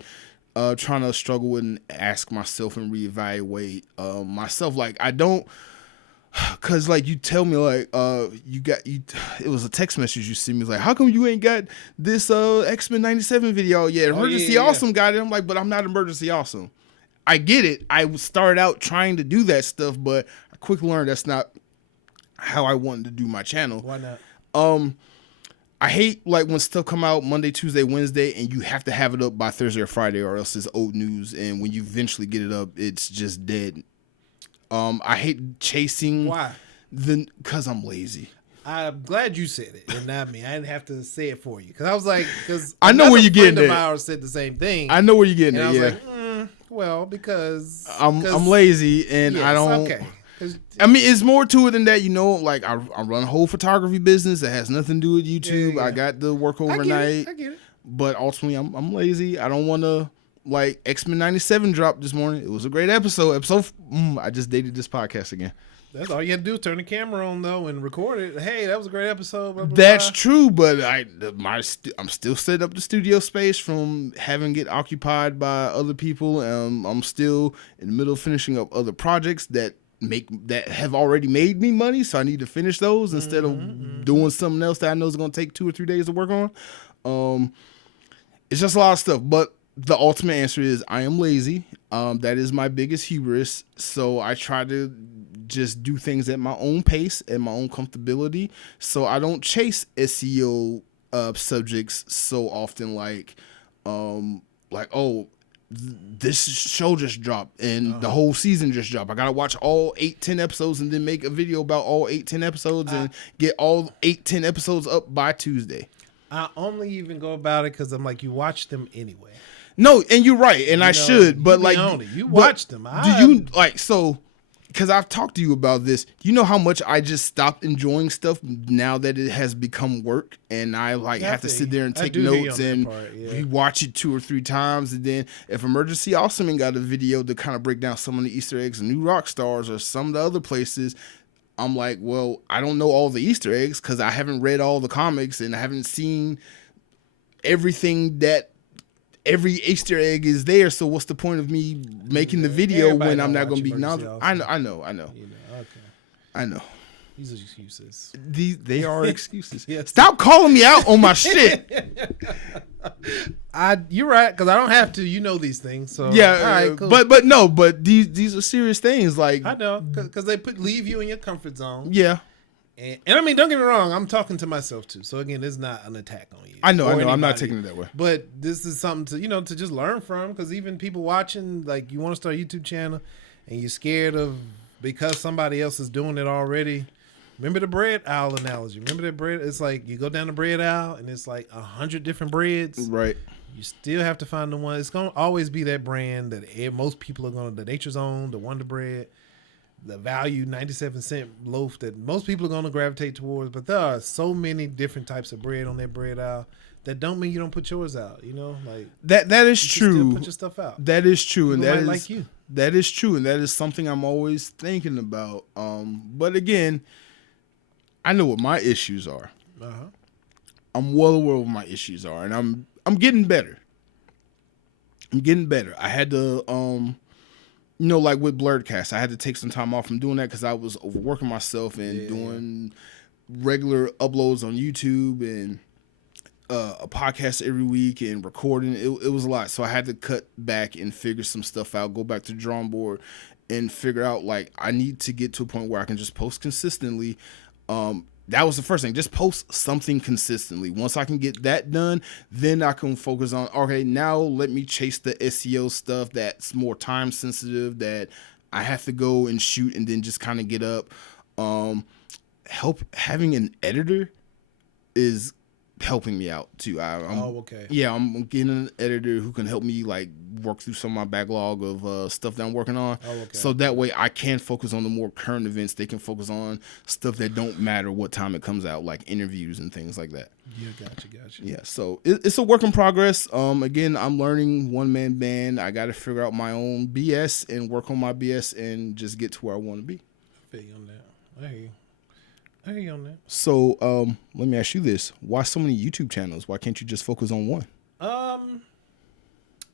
trying to struggle with and ask myself and reevaluate myself. Like, I don't. Cause like you tell me like it was a text message you sent me, like, how come you ain't got this X-Men 97 video yet? Emergency Awesome got it. I'm like, but I'm not Emergency Awesome. I get it. I started out trying to do that stuff, but I quickly learned that's not how I wanted to do my channel. Why not? I hate like when stuff come out Monday, Tuesday, Wednesday, and you have to have it up by Thursday or Friday, or else it's old news. And when you eventually get it up, it's just dead. I hate chasing. Why? Because I'm lazy. I'm glad you said it, and not me. I didn't have to say it for you, because I was like, because I know where you're getting at. A friend of ours said the same thing. I know where you're getting at. I was like, well, because I'm lazy, and I don't. Okay. I mean, it's more to it than that. Like I run a whole photography business that has nothing to do with YouTube. I got to work overnight. I get it. But ultimately, I'm lazy. I don't want to like X-Men 97 dropped this morning. It was a great episode. I just dated this podcast again. That's all you had to do is turn the camera on though and record it. Hey, that was a great episode. Blah, blah, That's blah. true, but I'm still setting up the studio space from having it occupied by other people. I'm still in the middle of finishing up other projects that have already made me money, so I need to finish those instead of doing something else that I know is going to take 2 or 3 days to work on. It's just a lot of stuff, but the ultimate answer is I am lazy. That is my biggest hubris. So I try to just do things at my own pace and my own comfortability. So I don't chase SEO subjects so often this show just dropped and the whole season just dropped. I gotta watch all 8-10 episodes and then make a video about all 8-10 episodes and get all 8-10 episodes up by Tuesday. I only even go about it because I'm like, you watch them anyway. No, and you're right, and I should, but like, you watch them. Do you like so? Because I've talked to you about this. You know how much I just stopped enjoying stuff now that it has become work, and I have to sit there and take notes and rewatch it 2 or 3 times, and then if Emergency Awesomeman got a video to kind of break down some of the Easter eggs and New Rock Stars or some of the other places. I'm like, well, I don't know all the Easter eggs because I haven't read all the comics and I haven't seen everything that every Easter egg is there. So what's the point of me making the video when I'm not going to be knowledgeable? I know. Okay. I know. These are excuses. They are excuses. Yes. Stop calling me out on my shit. You're right, because I don't have to. You know these things, so yeah. All right, cool. But these are serious things. Like I know, because they leave you in your comfort zone. Yeah. And I mean, don't get me wrong. I'm talking to myself too. So again, it's not an attack on you. I know. I'm not taking it that way. But this is something to just learn from, because even people watching, like, you want to start a YouTube channel, and you're scared of because somebody else is doing it already. Remember the bread aisle analogy. Remember that bread? It's like you go down the bread aisle and it's like 100 different breads. Right. You still have to find the one. It's going to always be that brand that most people are going to, the Nature's Own, the Wonder Bread, the value 97-cent loaf that most people are going to gravitate towards. But there are so many different types of bread on that bread aisle that don't mean you don't put yours out. Like that is true. Still put your stuff out. That is true, and that is like you. That is true, and that is something I'm always thinking about. But again, I know what my issues are. Uh-huh. I'm well aware of what my issues are, and I'm getting better. I had to, like with Blerdcast, I had to take some time off from doing that because I was overworking myself and doing regular uploads on YouTube and a podcast every week and recording. It was a lot, so I had to cut back and figure some stuff out, go back to the drawing board and figure out, like, I need to get to a point where I can just post consistently. That was the first thing. Just post something consistently. Once I can get that done, then I can focus on, okay, now let me chase the SEO stuff that's more time sensitive, that I have to go and shoot and then just kind of get up. Having an editor is helping me out too. Okay. Yeah, I'm getting an editor who can help me like work through some of my backlog of stuff that I'm working on. Okay. So that way I can focus on the more current events. They can focus on stuff that don't matter what time it comes out, like interviews and things like that. Yeah, gotcha. Yeah, so it's a work in progress. Again, I'm learning one-man band. I got to figure out my own BS and work on my BS and just get to where I want to be. I feel you on that. I hear you on that. So let me ask you this. Why so many YouTube channels? Why can't you just focus on one?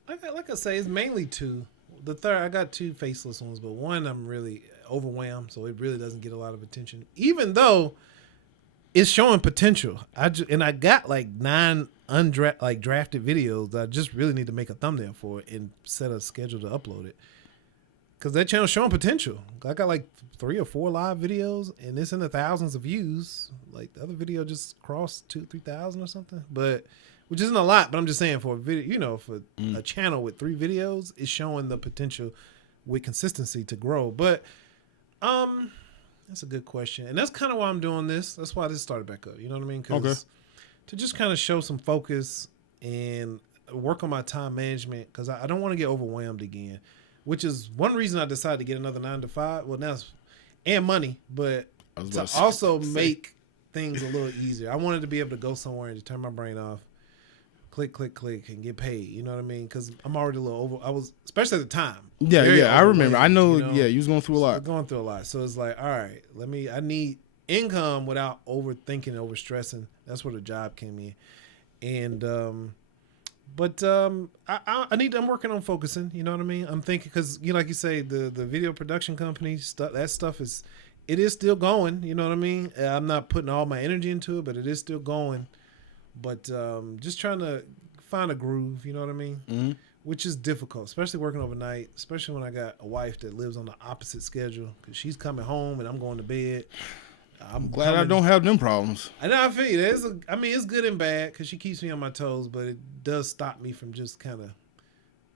Like I say, it's mainly 2. The third, I got 2 faceless ones, but one I'm really overwhelmed, so it really doesn't get a lot of attention, even though it's showing potential. I got like 9 drafted videos that I just really need to make a thumbnail for and set a schedule to upload it. Because that channel's showing potential. I got like 3 or 4 live videos, and it's in the thousands of views. Like the other video just crossed 2,000-3,000 or something, which isn't a lot. But I'm just saying, for a video, for a channel with 3 videos, it's showing the potential with consistency to grow. But that's a good question, and that's kind of why I'm doing this. That's why this started back up. You know what I mean? Because to just kind of show some focus and work on my time management, because I don't want to get overwhelmed again. Which is one reason I decided to get another 9-to-5. Well, now and money, but to also make things a little easier. I wanted to be able to go somewhere and to turn my brain off, click, click, click, and get paid. You know what I mean? Because I'm already a little over. I was, especially at the time. Yeah, very I remember. I know. you know? Yeah, you was going through a lot. Going through a lot. So it's like, all right, I need income without overthinking, and overstressing. That's where the job came in. And, I'm working on focusing. You know what I mean? I'm thinking, because, like you say, the video production company stuff, that stuff it is still going. You know what I mean? I'm not putting all my energy into it, but it is still going. But just trying to find a groove. You know what I mean? Mm-hmm. Which is difficult, especially working overnight, especially when I got a wife that lives on the opposite schedule, because she's coming home and I'm going to bed. I'm glad I don't have them problems. I know, I feel you. It's good and bad, because she keeps me on my toes, but it does stop me from just kind of,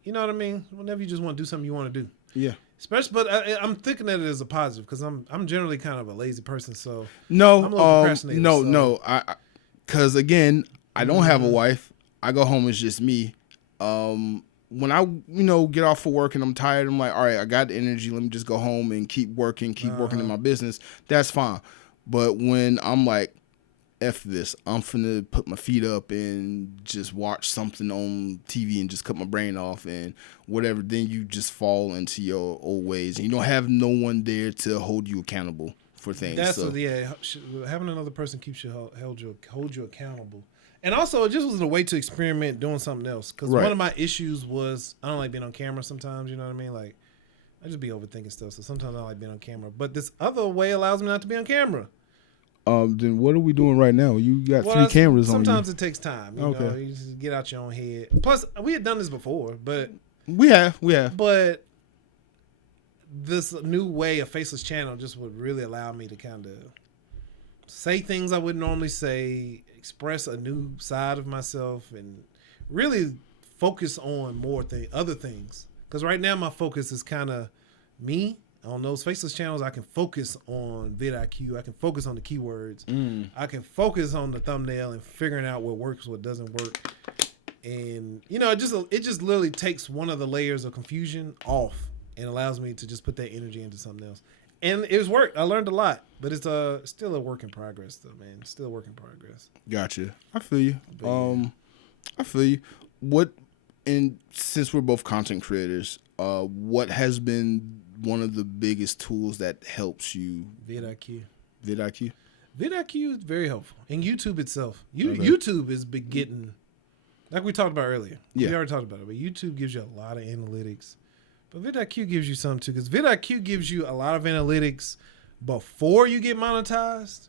you know what I mean? Whenever you just want to do something you want to do. Yeah. Especially, but I'm thinking that it as a positive, because I'm generally kind of a lazy person, so no, I'm a little procrastinator, no, because again, I don't have a wife. I go home, it's just me. When I, get off of work and I'm tired, I'm like, all right, I got the energy. Let me just go home and keep working in my business. That's fine. But when I'm like, F this, I'm finna put my feet up and just watch something on TV and just cut my brain off and whatever, then you just fall into your old ways. And you don't have no one there to hold you accountable for things. Having another person keeps you hold you accountable. And also, it just was a way to experiment doing something else. Because one of my issues was, I don't like being on camera sometimes, you know what I mean? Like, I just be overthinking stuff, so sometimes I don't like being on camera. But this other way allows me not to be on camera. Then what are we doing right now? You got 3 cameras on you. Sometimes it takes time. You know, you just get out your own head. Plus, we had done this before, but... We have. But this new way, a faceless channel, just would really allow me to kind of say things I wouldn't normally say, express a new side of myself, and really focus on other things. Because right now my focus is kind of me. On those faceless channels, I can focus on vidIQ. I can focus on the keywords. I can focus on the thumbnail and figuring out what works, what doesn't work. And it just literally takes one of the layers of confusion off and allows me to just put that energy into something else. And it's worked. I learned a lot, but it's still a work in progress, though, man. Still a work in progress. Gotcha. I feel you. I feel you. And since we're both content creators, what has been one of the biggest tools that helps you? vidIQ. vidIQ is very helpful. And YouTube itself. YouTube is getting, like we talked about earlier. Yeah. We already talked about it, but YouTube gives you a lot of analytics. But vidIQ gives you some too, because vidIQ gives you a lot of analytics before you get monetized.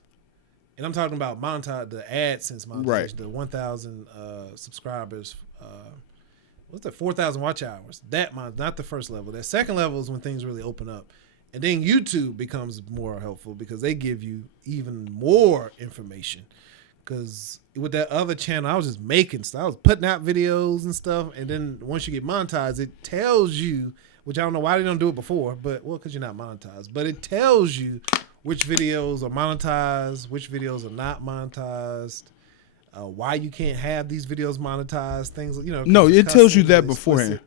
And I'm talking about the AdSense monetization, right. The 1,000 subscribers, what's that, 4,000 watch hours. That month, not the first level. That second level is when things really open up. And then YouTube becomes more helpful because they give you even more information. Because with that other channel, I was just making stuff. I was putting out videos and stuff. And then once you get monetized, it tells you, which I don't know why they don't do it before, because you're not monetized. But it tells you which videos are monetized, which videos are not monetized. Why you can't have these videos monetized, things, No, it tells you that beforehand.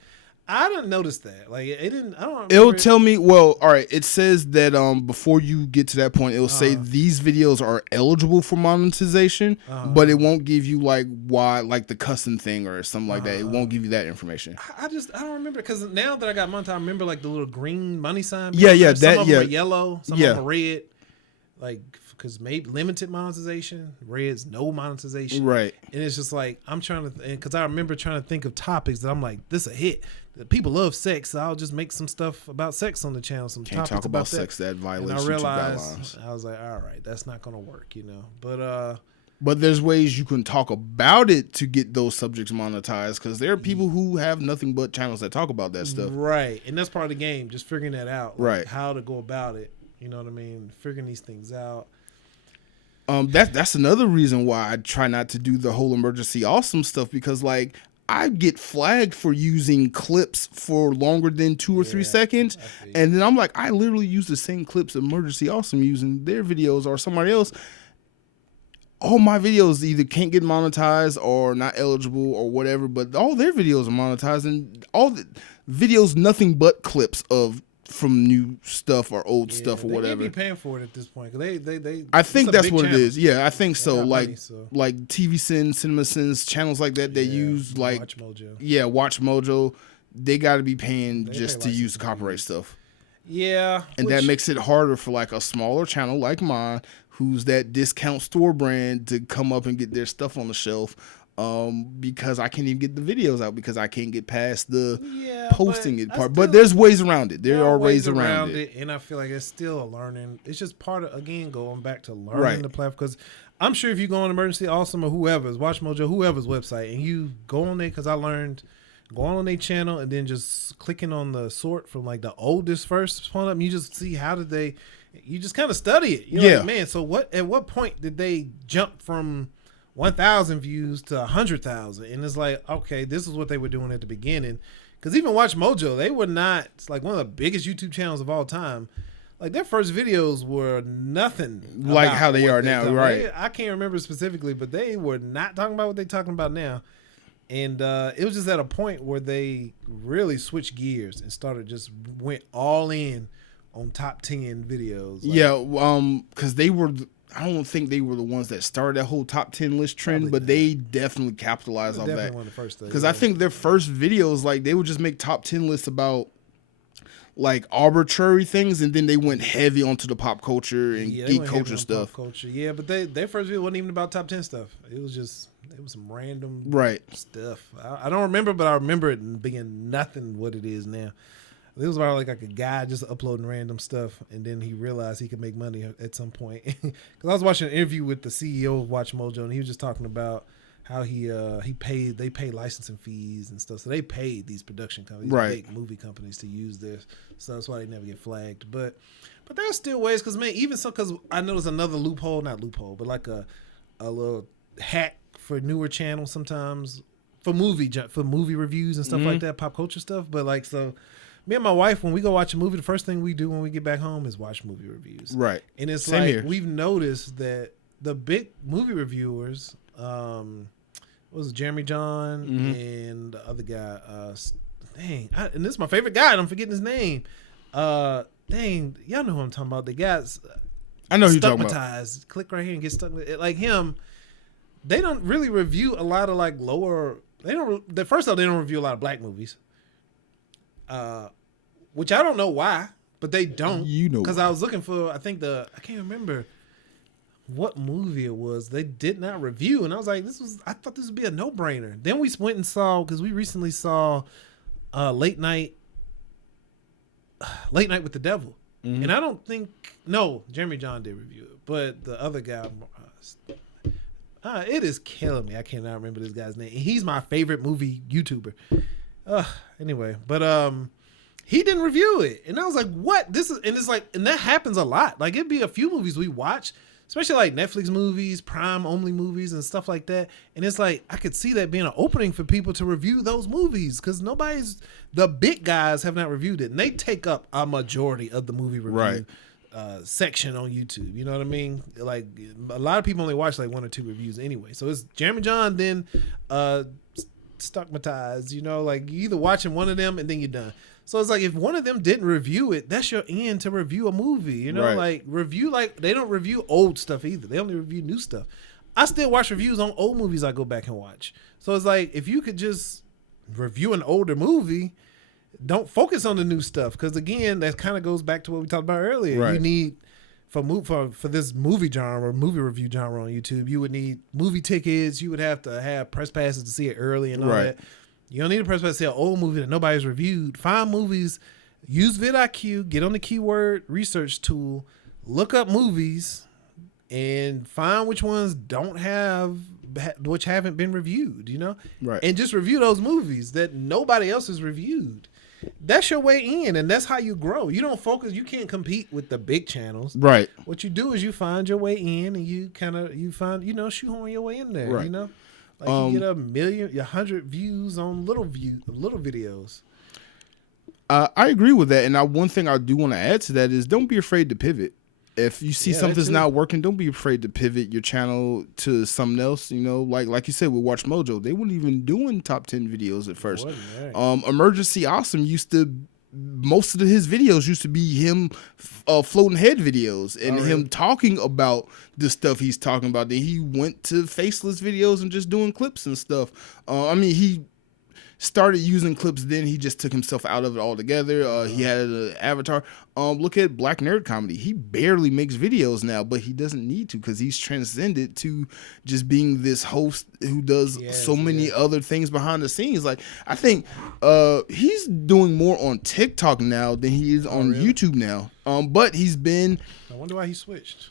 I didn't notice that. Like, it didn't, I don't remember. It'll tell me, well, all right, it says that before you get to that point, it'll say these videos are eligible for monetization, but it won't give you why, the cussing thing or something like that. It won't give you that information. I don't remember, because now that I got monetized, I remember the little green money sign. Yeah, some of them are yellow, some of them are red. Because maybe limited monetization, red's no monetization. Right. And it's just I'm trying to, because I remember trying to think of topics that I'm like, this a hit. People love sex, so I'll just make some stuff about sex on the channel. Some Can't topics talk about sex that violates and I realized, guidelines. I was like, all right, that's not going to work, But there's ways you can talk about it to get those subjects monetized, because there are people who have nothing but channels that talk about that stuff. Right. And that's part of the game, just figuring that out. Right. How to go about it. You know what I mean? Figuring these things out. That's another reason why I try not to do the whole emergency awesome stuff, because I get flagged for using clips for longer than 2 or 3 seconds, and then I'm like, I literally use the same clips emergency awesome using their videos or somebody else. All my videos either can't get monetized or not eligible or whatever, but all their videos are monetized, and all the videos nothing but clips of from new stuff or old stuff or they whatever. They be paying for it at this point. They I think that's what channel. it is. Yeah, I think so. got Like money, so. like TV Sin, Cinema Sins, channels like that. They use like Watch Mojo. Yeah, Watch Mojo. They got to be paying They just pay to use licensing copyright fees. stuff. Yeah, And that makes it harder for like a smaller channel like mine, who's that discount store brand, to come up and get their stuff on the shelf. Because I can't even get the videos out because I can't get past the posting it part. But there's ways around it. There are ways around it. And I feel like it's still a learning. It's just part of, again, going back to learning the platform. Because I'm sure if you go on Emergency Awesome or whoever's, Watch Mojo, whoever's website, and you go on there, because I learned going on their channel and then just clicking on the sort from like the oldest first one up, and you just see how did they, you just kind of study it. You're like, man, so at what point did they jump from 1,000 views to 100,000? And it's like, okay, this is what they were doing at the beginning. Because even Watch Mojo, they were not, it's like one of the biggest YouTube channels of all time. Like their first videos were nothing like how they are now, right? I can't remember specifically, but they were not talking about what they're talking about now. And it was just at a point where they really switched gears and went all in on top 10 videos. Because they were, I don't think they were the ones that started that whole top 10 list trend, but they definitely capitalized on that. Because I think their first videos, like they would just make top 10 lists about like arbitrary things, and then they went heavy onto the pop culture and geek culture stuff. Yeah, but their first video wasn't even about top 10 stuff. It was some random stuff. I don't remember, but I remember it being nothing what it is now. It was about like a guy just uploading random stuff, and then he realized he could make money at some point. Because I was watching an interview with the CEO of Watch Mojo, and he was just talking about how they pay licensing fees and stuff. So they paid these production companies, big movie companies, to use this. So that's why they never get flagged. But there's still ways, because man, even so, because I know there's another not loophole, but like a little hack for newer channels sometimes for movie reviews and stuff like that, pop culture stuff. But like, so me and my wife, when we go watch a movie, the first thing we do when we get back home is watch movie reviews. Right. And it's Same here. We've noticed that the big movie reviewers, was Jeremy John and the other guy, and this is my favorite guy, and I'm forgetting his name. Y'all know who I'm talking about. The guy's I know who you're talking about. Click right here and get stuck with it. Like him, they don't really review a lot of like lower. First off, they don't review a lot of black movies. Which I don't know why, but they don't. Because I was looking for, I can't remember what movie it was. They did not review, and I was like, I thought this would be a no-brainer. Then we went and saw, because we recently saw Late Night with the Devil. And I don't think, Jeremy John did review it, but the other guy, it is killing me. I cannot remember this guy's name. He's my favorite movie YouTuber. Anyway, but he didn't review it, and I was like, "What? And that happens a lot. Like it'd be a few movies we watch, especially like Netflix movies, Prime only movies, and stuff like that. And it's like I could see that being an opening for people to review those movies, because the big guys have not reviewed it, and they take up a majority of the movie review section on YouTube. You know what I mean? Like a lot of people only watch like one or two reviews anyway. So it's Jeremy John, then Stuckmatized, like you either watching one of them and then you're done. So it's like if one of them didn't review it, that's your end to review a movie. Like review, like they don't review old stuff either. They only review new stuff. I still watch reviews on old movies I go back and watch. So it's like if you could just review an older movie, don't focus on the new stuff, because again, that kind of goes back to what we talked about earlier. Right. You need for this movie genre, movie review genre on YouTube, you would need movie tickets. You would have to have press passes to see it early and all that. You don't need a press pass to see an old movie that nobody's reviewed. Find movies, use vidIQ, get on the keyword research tool, look up movies, and find which ones which haven't been reviewed, Right. And just review those movies that nobody else has reviewed. That's your way in, and that's how you grow. You don't focus. You can't compete with the big channels. Right. What you do is you find your way in, and you find, shoehorn your way in there, right. Like you get 100 views on little videos. I agree with that, and one thing I do want to add to that is don't be afraid to pivot. If you see something's not working, don't be afraid to pivot your channel to something else. Like you said with Watch Mojo, they weren't even doing top 10 videos at first. Emergency Awesome used to most of his videos used to be him floating head videos and him talking about the stuff he's talking about. Then he went to faceless videos and just doing clips and stuff. I mean, he started using clips, then he just took himself out of it altogether. He had an avatar. Look at Black Nerd Comedy. He barely makes videos now, but he doesn't need to because he's transcended to just being this host who does so many other things behind the scenes. Like, I think he's doing more on TikTok now than he is on YouTube now. But he's been... I wonder why he switched.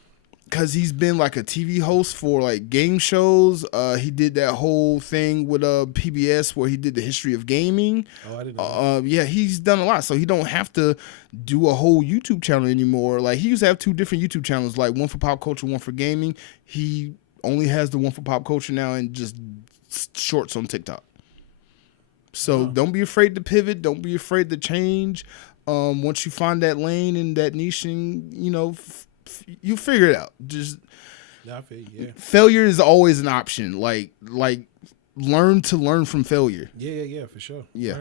Because he's been like a TV host for like game shows. He did that whole thing with PBS where he did the history of gaming. Oh, I didn't know. Yeah, he's done a lot. So he don't have to do a whole YouTube channel anymore. Like, he used to have 2 different YouTube channels, like one for pop culture, one for gaming. He only has the one for pop culture now and just shorts on TikTok. So don't be afraid to pivot. Don't be afraid to change. Once you find that lane and that niche, and you figure it out. Just failure is always an option. Like learn to learn from failure. Yeah, for sure. Yeah,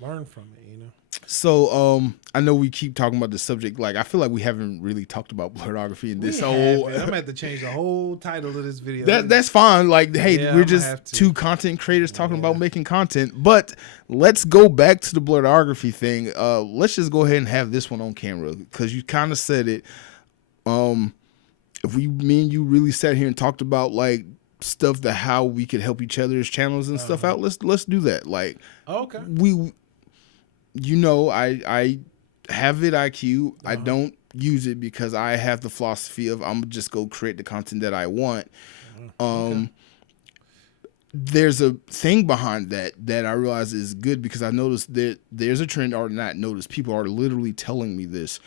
learn from it. So I know we keep talking about the subject. Like, I feel like we haven't really talked about blerdography in this whole. I'm gonna have to change the whole title of this video. That's fine. Like, hey, we're just 2 content creators talking about making content. But let's go back to the blerdography thing. Let's just go ahead and have this one on camera because you kind of said it. If me and you really sat here and talked about like stuff that how we could help each other's channels and stuff out, let's do that. Like, okay, I have vidIQ. I don't use it because I have the philosophy of I'm just go create the content that I want. There's a thing behind that I realize is good because I noticed that there's a trend, or not noticed, people are literally telling me this.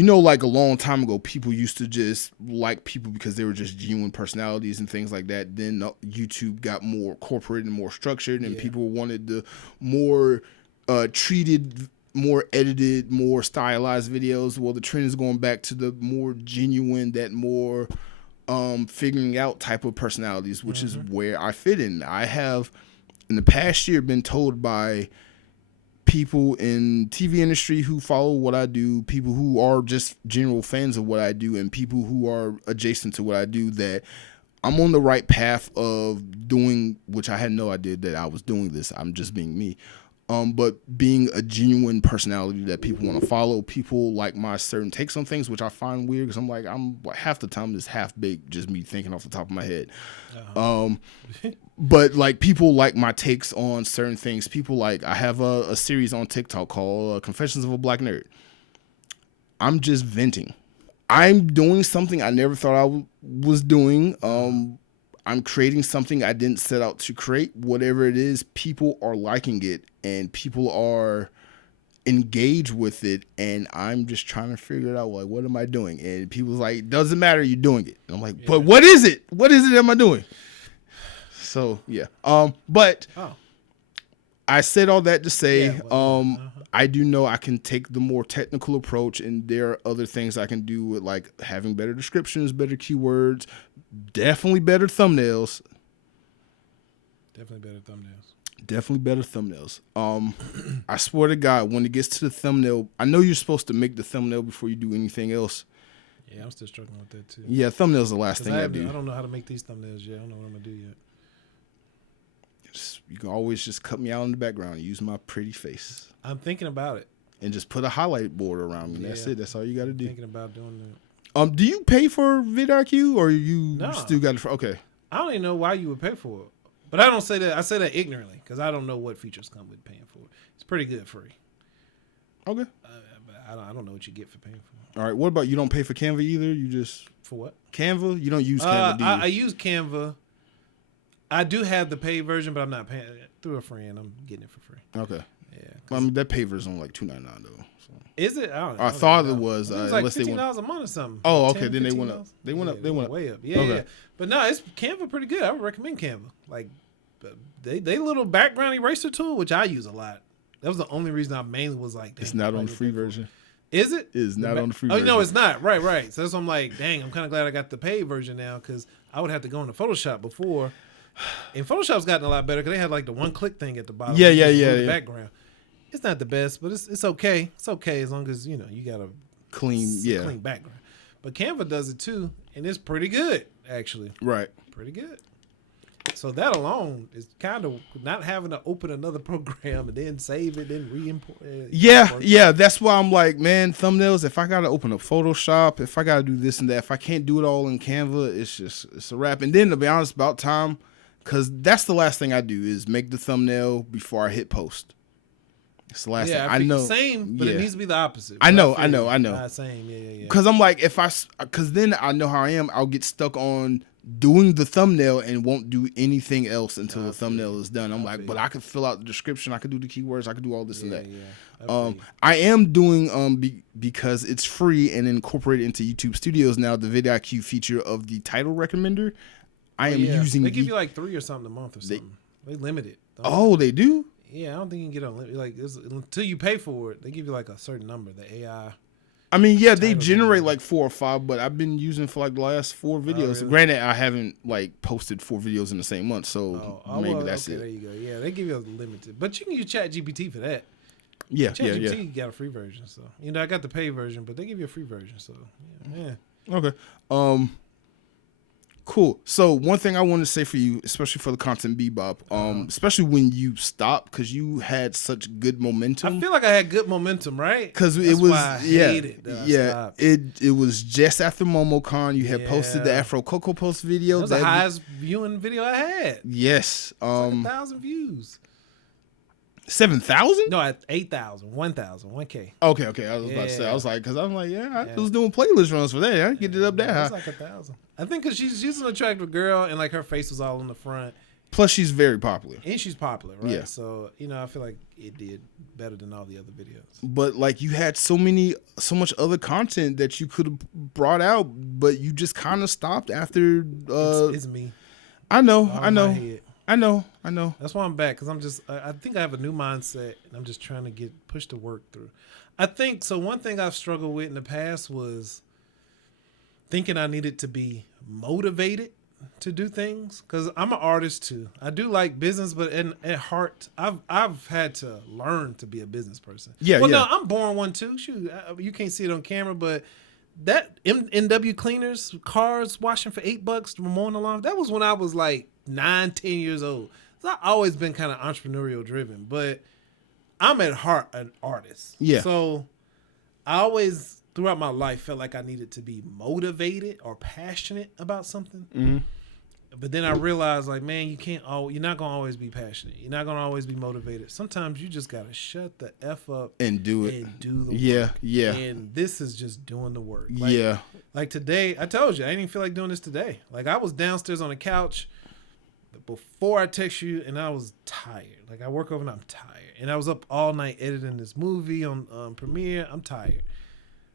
Like a long time ago, people used to just like people because they were just genuine personalities and things like that. Then YouTube got more corporate and more structured, and people wanted the more treated, more edited, more stylized videos. Well, the trend is going back to the more genuine, that more figuring out type of personalities, which is where I fit in. I have, in the past year, been told by people in TV industry who follow what I do, people who are just general fans of what I do, and people who are adjacent to what I do, that I'm on the right path of doing, which I had no idea that I was doing this. I'm just being me. But being a genuine personality that people want to follow, people like my certain takes on things, which I find weird because I'm half the time it's half baked, just me thinking off the top of my head. But like people like my takes on certain things. People like, I have a series on TikTok called Confessions of a Black Nerd. I'm just venting. I'm doing something I never thought I was doing. I'm creating something I didn't set out to create. Whatever it is, people are liking it and people are engaged with it. And I'm just trying to figure it out. Like, what am I doing? And people's like, doesn't matter, you're doing it. And I'm like, but what is it? What is it am I doing? So, yeah. I said all that to say, I do know I can take the more technical approach, and there are other things I can do with like having better descriptions, better keywords, definitely better thumbnails. Definitely better thumbnails. I swear to God, when it gets to the thumbnail, I know you're supposed to make the thumbnail before you do anything else. Yeah, I'm still struggling with that too. Yeah, thumbnail's the last thing I do. I don't know how to make these thumbnails yet. I don't know what I'm gonna do yet. You can always just cut me out in the background and use my pretty face. I'm thinking about it. And just put a highlight board around me. That's it. That's all you got to do. Thinking about doing that. Do you pay for vidIQ or you still got it for? Okay. I don't even know why you would pay for it, but I don't say that. I say that ignorantly because I don't know what features come with paying for it. It's pretty good free. Okay. I don't know what you get for paying for it. All right. What about you? Don't pay for Canva either. You just for what? Canva. You don't use Canva, do you? I use Canva. I do have the paid version, but I'm not paying it through a friend. I'm getting it for free. Okay. Yeah. I mean, that paid version is only like $2.99 though. So. Is it? I thought it was. It was like $15 a month or something. Oh, okay. Then they went up. They went up. Way up. Yeah, yeah. But no, it's Canva pretty good. I would recommend Canva. Like, they little background eraser tool, which I use a lot. That was the only reason I mainly was like, it's not on the free version. Is it? It is not on the free version. Oh, no, it's not. Right. So that's why I'm like, dang, I'm kind of glad I got the paid version now because I would have to go into Photoshop before. And Photoshop's gotten a lot better because they had like the one-click thing at the bottom. Yeah. Background. It's not the best, but it's okay. It's okay as long as you got a clean background. But Canva does it too, and it's pretty good actually. Right. Pretty good. So that alone is kind of not having to open another program and then save it, then re-import it. Yeah. That's why I'm like, man, thumbnails, if I got to open up Photoshop, if I got to do this and that, if I can't do it all in Canva, it's a wrap. And then to be honest, about time, because that's the last thing I do is make the thumbnail before I hit post. It's the last thing. I know. Same, but it needs to be the opposite. I know. Same, yeah. Because I'm like, because then I know how I am, I'll get stuck on doing the thumbnail and won't do anything else until the thumbnail is done. I'm like, but I could fill out the description, I could do the keywords, I could do all this and that. Yeah. I am doing because it's free and incorporated into YouTube Studios now, the vidIQ feature of the title recommender. I am using. They give you like 3 or something a month or something. They limit it. They do? Yeah, I don't think you can get on like until you pay for it. They give you like a certain number. The AI. I mean, yeah, they generate like 4 or 5, but I've been using for like the last 4 videos. Oh, really? Granted, I haven't like posted 4 videos in the same month, so maybe that's it. There you go. Yeah, they give you a limited, but you can use ChatGPT for that. Yeah. ChatGPT got a free version, so I got the paid version, but they give you a free version, so yeah. Okay. Cool. So one thing I want to say for you, especially for the content bebop, especially when you stopped because you had such good momentum. I feel like I had good momentum, right? Because it was it was just after MomoCon. You had posted the Afro Coco Post video. That was the highest viewing video I had. Yes. It's like 1,000 views. 7,000? No, at 8,000, 1,000, 1K. Okay. I was about to say, I was like, because I'm like, I was doing playlist runs for that. I get it up there. It's like 1,000. I think because she's an attractive girl and like her face was all in the front. Plus, she's very popular. And she's popular, right? Yeah. So, I feel like it did better than all the other videos. But like you had so much other content that you could have brought out, but you just kind of stopped after. It's me. I know. That's why I'm back, because I think I have a new mindset and I'm just trying to push the work through. I think, so one thing I've struggled with in the past was thinking I needed to be motivated to do things, because I'm an artist too. I do like business, but at heart, I've had to learn to be a business person. No, I'm born one too. Shoot, you can't see it on camera, but that NW cleaners, cars washing for $8, mowing the lawn, that was when I was like 9, 10 years old. So I've always been kind of entrepreneurial driven, but I'm at heart an artist. Yeah. So I always, throughout my life, felt like I needed to be motivated or passionate about something. Mm-hmm. But then I realized, like, man, you're not gonna always be passionate. You're not gonna always be motivated. Sometimes you just gotta shut the F up and do it and do the work. Yeah. And this is just doing the work. Like today, I told you I didn't even feel like doing this today. Like I was downstairs on the couch before I text you, and I was tired. Like I work overnight, I'm tired, and I was up all night editing this movie on Premiere. I'm tired.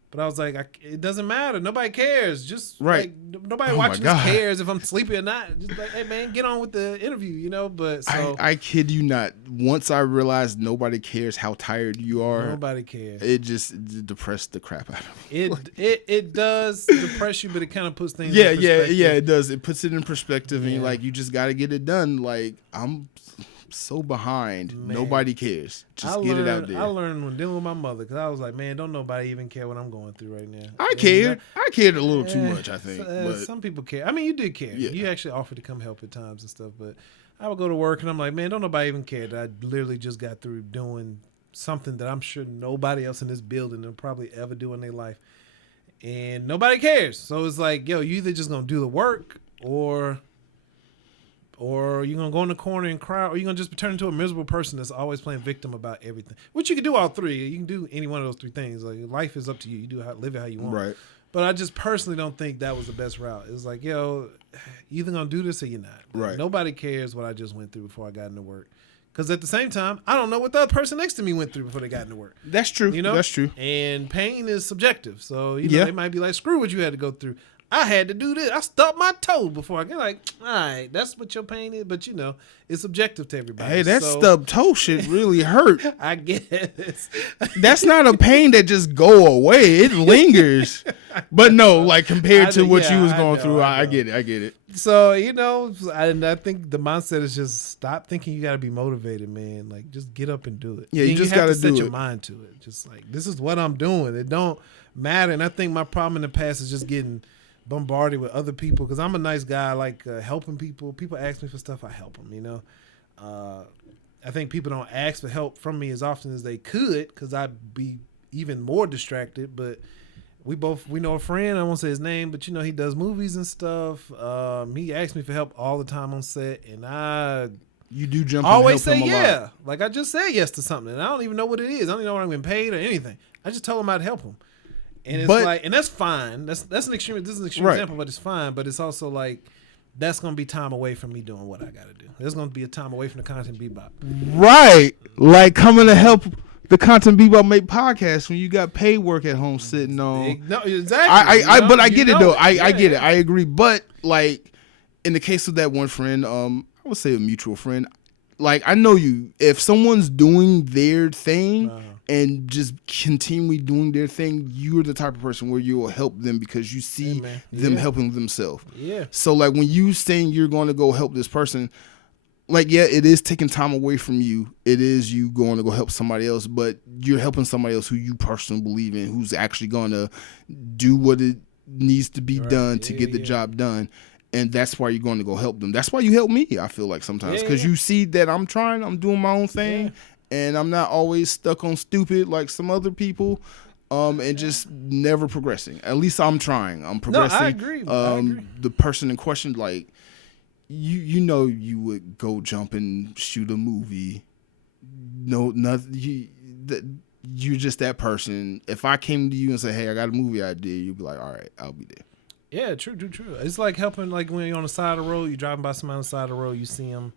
But I was like, it doesn't matter. Nobody cares. Just right. Like, nobody watching this cares if I'm sleepy or not. Just like, hey man, get on with the interview, But so I kid you not. Once I realized nobody cares how tired you are, nobody cares. It just depressed the crap out of me. It does depress you, but it kind of puts things. In perspective. It does. It puts it in perspective, and like you just got to get it done. Like I'm so behind. Man. Nobody cares. Just get it out there. I learned when dealing with my mother, because I was like, man, don't nobody even care what I'm going through right now. I cared a little too much, I think. But some people care. I mean, you did care. Yeah. You actually offered to come help at times and stuff, but I would go to work and I'm like, man, don't nobody even care that I literally just got through doing something that I'm sure nobody else in this building will probably ever do in their life. And nobody cares. So it's like, yo, you either just going to do the work or you're going to go in the corner and cry, or you're going to just turn into a miserable person that's always playing victim about everything. Which you can do all three. You can do any one of those 3 things. Like life is up to you. You live it how you want. Right. But I just personally don't think that was the best route. It was like, yo, you either going to do this or you're not. Like, right. Nobody cares what I just went through before I got into work. Because at the same time, I don't know what the other person next to me went through before they got into work. That's true. That's true. And pain is subjective. So, they might be like, screw what you had to go through. I had to do this. I stubbed my toe before I get like, all right, that's what your pain is. But it's subjective to everybody. Hey, that stub toe shit really hurt. I get it. That's not a pain that just go away. It lingers. But no, like compared to what you was going through, I get it. I get it. So, I think the mindset is just stop thinking you got to be motivated, man. Like, just get up and do it. Yeah, you just got to set your mind to it. Just like, this is what I'm doing. It don't matter. And I think my problem in the past is just getting bombarded with other people because I'm a nice guy. I like helping people. People ask me for stuff, I help them, I think people don't ask for help from me as often as they could because I'd be even more distracted. But we know a friend, I won't say his name, but he does movies and stuff. He asks me for help all the time on set, and you do jump always and help say him a yeah. lot. Like I just said yes to something, and I don't even know what it is. I don't even know what I'm getting paid or anything. I just told him I'd help him, and it's and that's fine. That's an extreme. This is an extreme example, but it's fine. But it's also like that's gonna be time away from me doing what I gotta do. There's gonna be a time away from the content bebop. Right, like coming to help the Content Bebop make podcasts when you got paid work at home sitting on. No, exactly. But I get it though. I get it. I agree. But like in the case of that one friend, I would say a mutual friend. Like I know you. If someone's doing their thing and just continually doing their thing, you're the type of person where you will help them because you see them helping themselves. Yeah. So like when you saying you're going to go help this person. Like, yeah, it is taking time away from you. It is you going to go help somebody else, but you're helping somebody else who you personally believe in, who's actually going to do what it needs to be done to get the job done. And that's why you're going to go help them. That's why you help me, I feel like sometimes. Because you see that I'm doing my own thing, and I'm not always stuck on stupid like some other people. And just never progressing. At least I'm trying. I'm progressing. No, I agree. I agree. The person in question, like, you would go jump and shoot a movie. No, nothing. You're just that person. If I came to you and said, "Hey, I got a movie idea," you'd be like, "All right, I'll be there." Yeah, true. It's like helping, like when you're on the side of the road, you're driving by somebody on the side of the road, you see them.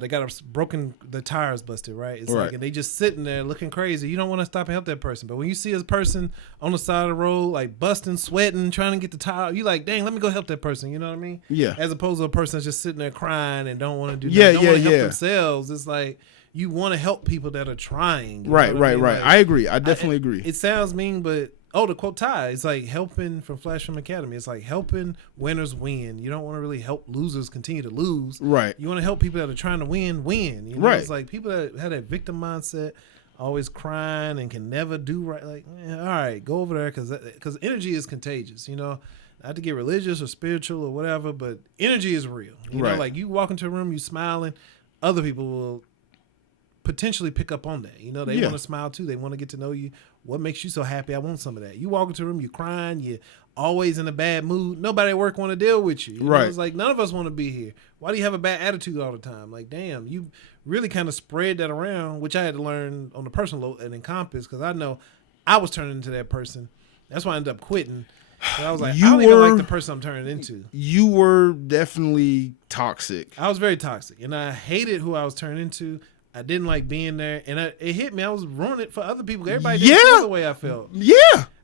They got the tires busted, right? It's like, and they just sitting there looking crazy. You don't want to stop and help that person. But when you see a person on the side of the road, like busting, sweating, trying to get the tire, you like, dang, let me go help that person. You know what I mean? Yeah. As opposed to a person that's just sitting there crying and don't want to do nothing, don't want to help themselves. It's like, you want to help people that are trying. Right. Like, I agree. I definitely agree. It sounds mean, but to quote Ty, it's like helping from Flash from Academy. It's like helping winners win. You don't want to really help losers continue to lose. Right. You want to help people that are trying to win. You know? Right. It's like people that have that victim mindset, always crying and can never do right. Like, all right, go over there because energy is contagious. Not to get religious or spiritual or whatever, but energy is real. You know, like you walk into a room, you smiling, other people will potentially pick up on that. They want to smile too. They want to get to know you. What makes you so happy? I want some of that. You walk into a room, you crying, you're always in a bad mood. Nobody at work want to deal with you. Right. It's like none of us want to be here. Why do you have a bad attitude all the time? Like, damn, you really kind of spread that around, which I had to learn on the personal level and Encompass because I know I was turning into that person. That's why I ended up quitting. I was like, I don't even like the person I'm turning into. You were definitely toxic. I was very toxic, and I hated who I was turning into. I didn't like being there, and it hit me. I was ruining it for other people. Everybody didn't feel the way I felt. Yeah.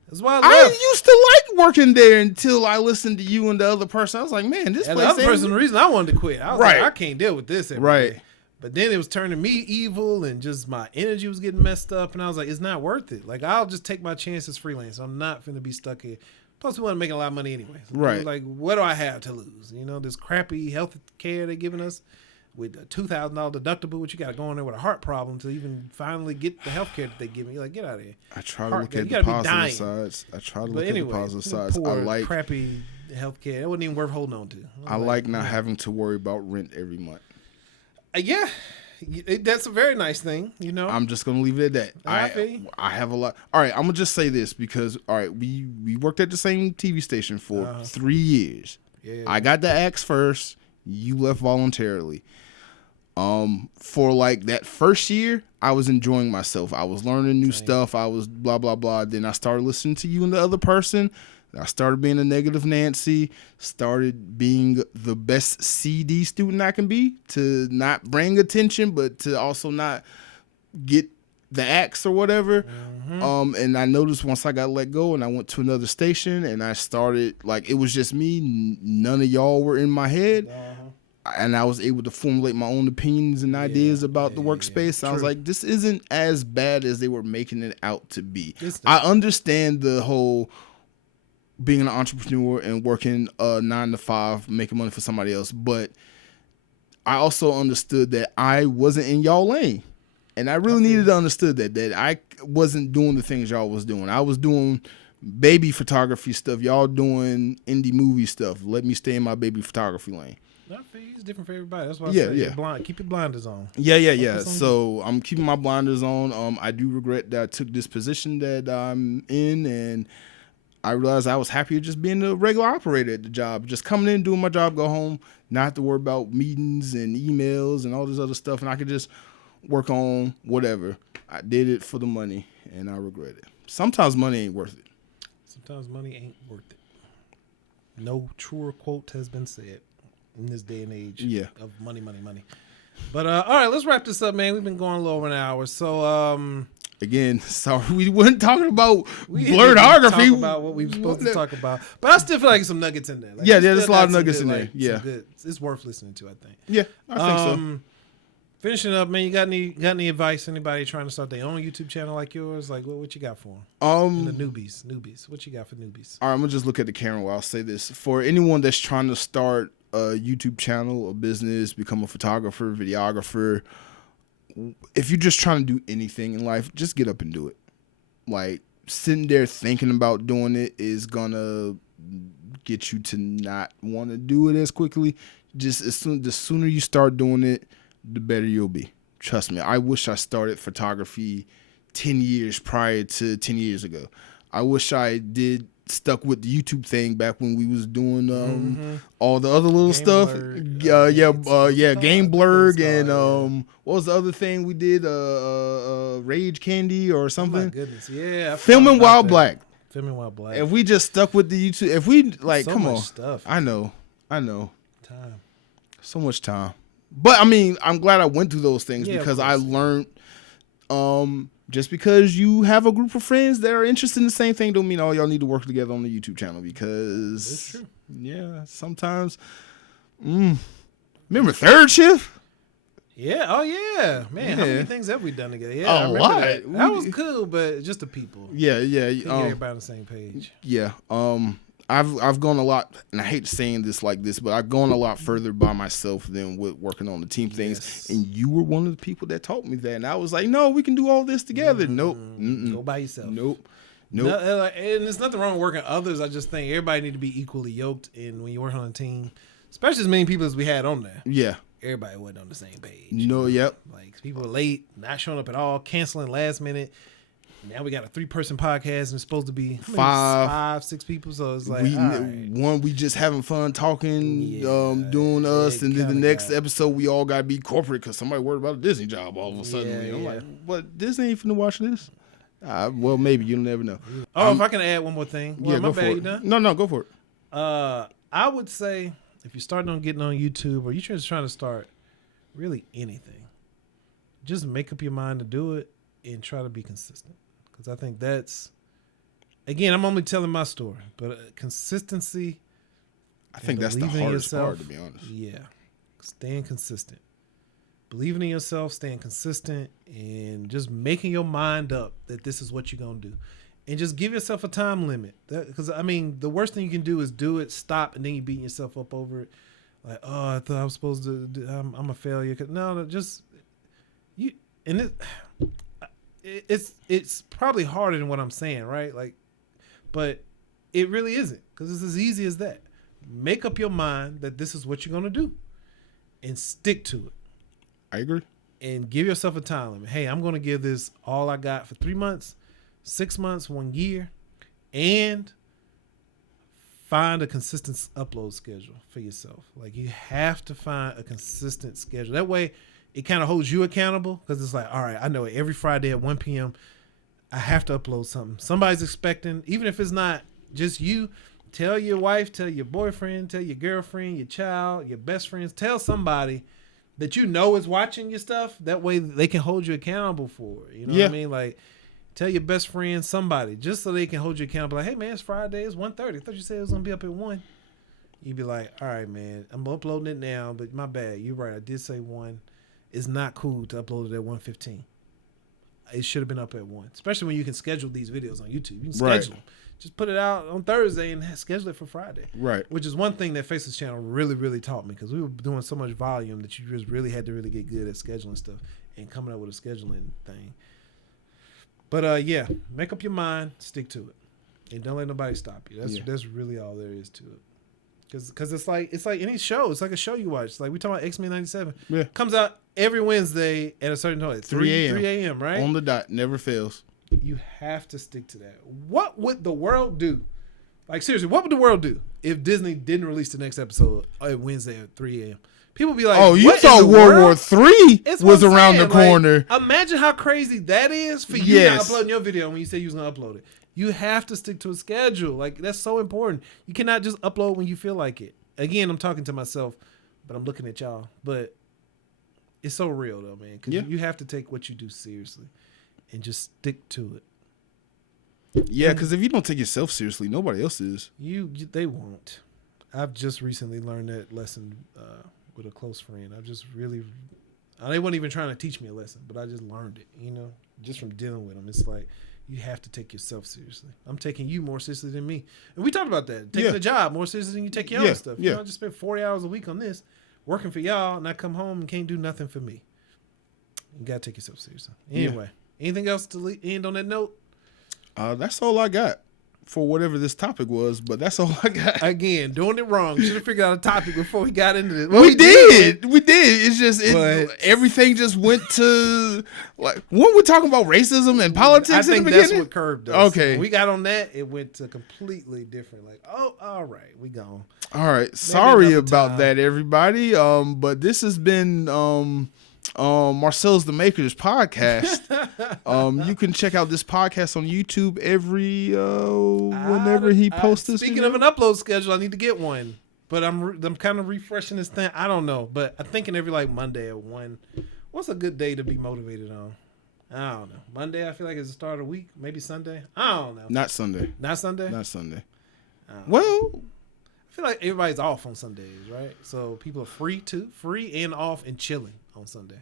That's why I used to like working there until I listened to you and the other person. I was like, man, this place. The other person, the reason I wanted to quit. I was like, I can't deal with this every day. But then it was turning me evil, and just my energy was getting messed up, and I was like, it's not worth it. Like, I'll just take my chances freelance. I'm not finna be stuck here. Plus, we wasn't making a lot of money anyway. Right. Like, what do I have to lose? This crappy health care they're giving us. With a $2,000 deductible, which you got to go in there with a heart problem to even finally get the health care that they give me. You're like, get out of here. I try to look at the positive sides. At the positive sides. I like crappy health care. It wasn't even worth holding on to. I like not having to worry about rent every month. Yeah. That's a very nice thing, I'm just going to leave it at that. I have a lot. All right, I'm going to just say this because, all right, we worked at the same TV station for 3 years. Yeah. I got the axe first. You left voluntarily. For like that first year, I was enjoying myself. I was learning new stuff. I was blah, blah, blah. Then I started listening to you and the other person. I started being a negative Nancy, started being the best CD student I can be, to not bring attention, but to also not get the axe or whatever. And I noticed once I got let go and I went to another station and I started, like, it was just me. None of y'all were in my head. And I was able to formulate my own opinions and ideas about the workspace. I was like, this isn't as bad as they were making it out to be. I understand the whole being an entrepreneur and working 9 to 5, making money for somebody else. But I also understood that I wasn't in y'all lane. And I really needed to understand that I wasn't doing the things y'all was doing. I was doing baby photography stuff. Y'all doing indie movie stuff. Let me stay in my baby photography lane. It's different for everybody. That's why I say keep your blinders on. Yeah. So I'm keeping my blinders on. I do regret that I took this position that I'm in, and I realized I was happier just being a regular operator at the job, just coming in, doing my job, go home, not have to worry about meetings and emails and all this other stuff, and I could just work on whatever. I did it for the money, and I regret it. Sometimes money ain't worth it. Sometimes money ain't worth it. No truer quote has been said in this day and age of money. But all right, let's wrap this up, man. We've been going a little over an hour. So again, sorry we weren't talking about blerdography. Talk about what we were supposed to talk about. But I still feel like there's some nuggets in there. Like, there's a lot of nuggets in there. It's worth listening to, I think. Yeah, I think so. Finishing up, man, you got any advice? Anybody trying to start their own YouTube channel like yours? Like, what you got for them? And the newbies. What you got for newbies? All right, I'm gonna just look at the camera while I say this. For anyone that's trying to start a YouTube channel, a business, become a photographer, videographer, if you're just trying to do anything in life, just get up and do it. Like, sitting there thinking about doing it is gonna get you to not want to do it as quickly. Just the sooner you start doing it, the better you'll be. Trust me. I wish I started photography 10 years prior to 10 years ago. I wish I stuck with the YouTube thing back when we was doing all the other little stuff. Game Blurg and what was the other thing we did? Rage Candy or something. Oh my goodness, yeah. Filming While Black. If If we just stuck with the YouTube, if we like, so come much on. Stuff. I know. Time. So much time. But I mean, I'm glad I went through those things because I learned. Just because you have a group of friends that are interested in the same thing don't mean all y'all need to work together on the YouTube channel, because that's true. Yeah, sometimes. Remember Third Shift? Yeah. Oh yeah, man. How many things have we done together? Yeah, a lot. That was cool, but just the people. Yeah. Get everybody on the same page. Yeah. I've gone a lot, and I hate saying this like this, but I've gone a lot further by myself than with working on the team things. Yes. And you were one of the people that taught me that, and I was like, no, we can do all this together. Nope. Go by yourself. Nope. And there's nothing wrong with working with others. I just think everybody need to be equally yoked, and when you work on a team, especially as many people as we had on there. Yeah. Everybody wasn't on the same page. Yep. Like, people were late, not showing up at all, canceling last minute. Now we got a 3-person podcast and it's supposed to be 5-6 people. So it's like, one, we just having fun talking, doing us, and then the next episode we all got to be corporate because somebody worried about a Disney job all of a sudden. I'm like, but Disney ain't finna watch this. Well, maybe, you'll never know. If I can add one more thing. Well, go for it. You done? No, go for it. I would say if you're starting on getting on YouTube, or you're just trying to start really anything, just make up your mind to do it and try to be consistent. Because I think that's, again, I'm only telling my story, but consistency. I think that's the hardest part, to be honest. Yeah. Staying consistent. Believing in yourself, staying consistent, and just making your mind up that this is what you're going to do. And just give yourself a time limit. Because, I mean, the worst thing you can do is do it, stop, and then you beat yourself up over it. Like, I thought I was supposed to do, I'm a failure. No, just, you, and it, it's probably harder than what I'm saying, right? Like, but it really isn't, because it's as easy as that. Make up your mind that this is what you're going to do and stick to it. I agree. And give yourself a time limit. Hey, I'm going to give this all I got for 3 months, 6 months, 1 year, and find a consistent upload schedule for yourself. Like, you have to find a consistent schedule. That way, it kind of holds you accountable, because it's like, all right, I know every Friday at 1 p.m., I have to upload something. Somebody's expecting, even if it's not just you, tell your wife, tell your boyfriend, tell your girlfriend, your child, your best friends, tell somebody that you know is watching your stuff. That way they can hold you accountable for it. You know what I mean? Like, tell your best friend, somebody, just so they can hold you accountable. Like, hey, man, it's Friday. It's 1:30. I thought you said it was going to be up at 1. You'd be like, all right, man, I'm uploading it now, but my bad. You're right. I did say 1. It's not cool to upload it at 1:15. It should have been up at 1, especially when you can schedule these videos on YouTube. You can schedule them. Just put it out on Thursday and schedule it for Friday. Right. Which is one thing that Faceless Channel really, really taught me, because we were doing so much volume that you just really had to really get good at scheduling stuff and coming up with a scheduling thing. But yeah, make up your mind, stick to it, and don't let nobody stop you. That's really all there is to it. Because it's like any show. It's like a show you watch. It's like we talking about X-Men 97. Yeah. Comes out every Wednesday at a certain time. 3 a.m., right? On the dot. Never fails. You have to stick to that. What would the world do? Like, seriously, what would the world do if Disney didn't release the next episode at Wednesday at 3 a.m.? People be like, oh, you thought World War III was around the corner. Like, imagine how crazy that is for you not uploading your video when you say you was going to upload it. You have to stick to a schedule. Like, that's so important. You cannot just upload when you feel like it. Again, I'm talking to myself, but I'm looking at y'all. But it's so real, though, man. Because you have to take what you do seriously and just stick to it. Yeah, because if you don't take yourself seriously, nobody else is. They won't. I've just recently learned that lesson with a close friend. They weren't even trying to teach me a lesson, but I just learned it, just from dealing with them. It's like, you have to take yourself seriously. I'm taking you more seriously than me. And we talked about that. Taking a job more seriously than you take your own stuff. I just spent 40 hours a week on this, working for y'all, and I come home and can't do nothing for me. You got to take yourself seriously. Anyway, anything else to end on that note? That's all I got for whatever this topic was, but that's all I got. Again, doing it wrong. Should have figured out a topic before we got into this. Well, we did. It's just everything just went to like when we're talking about racism and politics. I think that's what curved us. Okay, when we got on that, it went to completely different. Like, oh, all right, we gone. All right, sorry about that, everybody. But this has been Marcel's the Maker's podcast. You can check out this podcast on YouTube every whenever he posts this. Speaking of an upload schedule, I need to get one, but I'm kind of refreshing this thing. I don't know, but I'm thinking every like Monday at 1. What's a good day to be motivated on? I don't know. Monday, I feel like it's the start of the week. Maybe Sunday. I don't know. Not Sunday. Not Sunday. Not Sunday. Well, I feel like everybody's off on Sundays, right? So people are free and off and chilling on Sunday.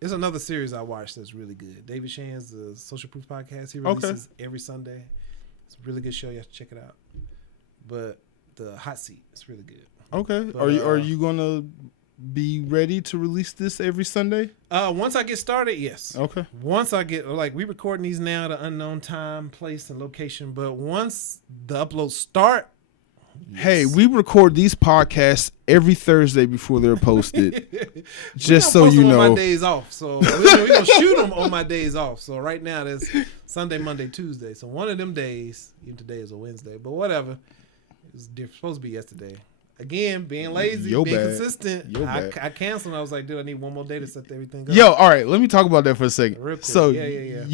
There's another series I watched that's really good. David Shan's the Social Proof podcast. He releases every Sunday. It's a really good show. You have to check it out. But the Hot Seat, it's really good. Okay. But, are you gonna be ready to release this every Sunday? Once I get started, yes. Okay. Once I get we recording these now at an unknown time, place, and location. But once the uploads start. Yes. Hey, we record these podcasts every Thursday before they're posted. Just so you know. On my days off. So we're going to shoot them on my days off. So right now there's Sunday, Monday, Tuesday. So one of them days, even today is a Wednesday, but whatever. It was supposed to be yesterday. Again, being lazy, consistent. I canceled. I was like, dude, I need one more day to set everything up. Yo, all right, let me talk about that for a second. Real quick. So, yeah.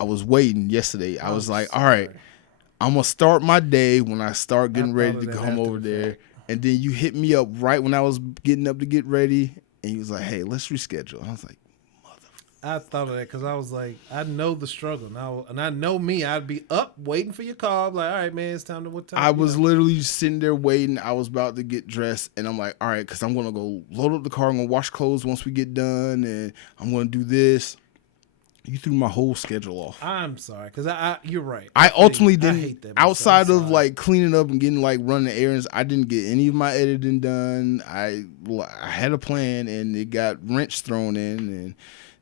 I was waiting yesterday. I was like, all right, I'm going to start my day when I start getting ready to come over there. And then you hit me up right when I was getting up to get ready. And you was like, hey, let's reschedule. I was like, I thought of that because I was like, I know the struggle now. And I know me. I'd be up waiting for your call. I'm like, all right, man, it's time to what time? I was literally sitting there waiting. I was about to get dressed. And I'm like, all right, because I'm going to go load up the car. I'm going to wash clothes once we get done. And I'm going to do this. You threw my whole schedule off. I'm sorry, because you're right. I ultimately didn't. I hate that outside of like cleaning up and getting like running errands, I didn't get any of my editing done. I had a plan and it got wrench thrown in, and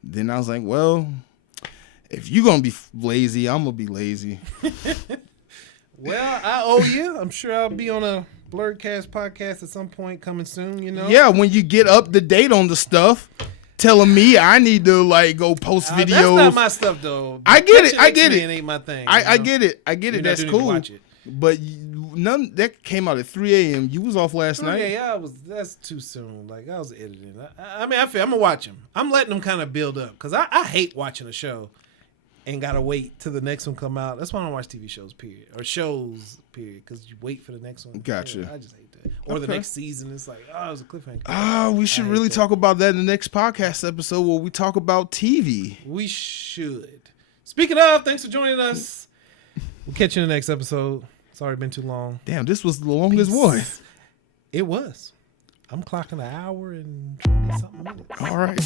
then I was like, well, if you're gonna be lazy, I'm gonna be lazy. Well, I owe you. I'm sure I'll be on a Blerdcast podcast at some point coming soon. Yeah, when you get up to date on the stuff. Telling me I need to like go post videos. That's not my stuff though. I get it. Ain't my thing. I get it. That's cool. But none that came out at 3 a.m. You was off last night. Yeah, that's too soon. Like I was editing. I mean, I'm gonna watch them. I'm letting them kind of build up because I hate watching a show and gotta wait till the next one come out. That's why I don't watch TV shows. Period. Or shows. Period. Because you wait for the next one. Gotcha. I just hate that. or the Okay. next season. It's like, oh, it was a cliffhanger. We should I hate really that. talk about that in the next podcast episode where we talk about TV. We should. Speaking of, thanks for joining us. We'll catch you in the next episode. It's already been too long. Damn, this was the longest one. It was. I'm clocking an hour and 20 something minutes. All right.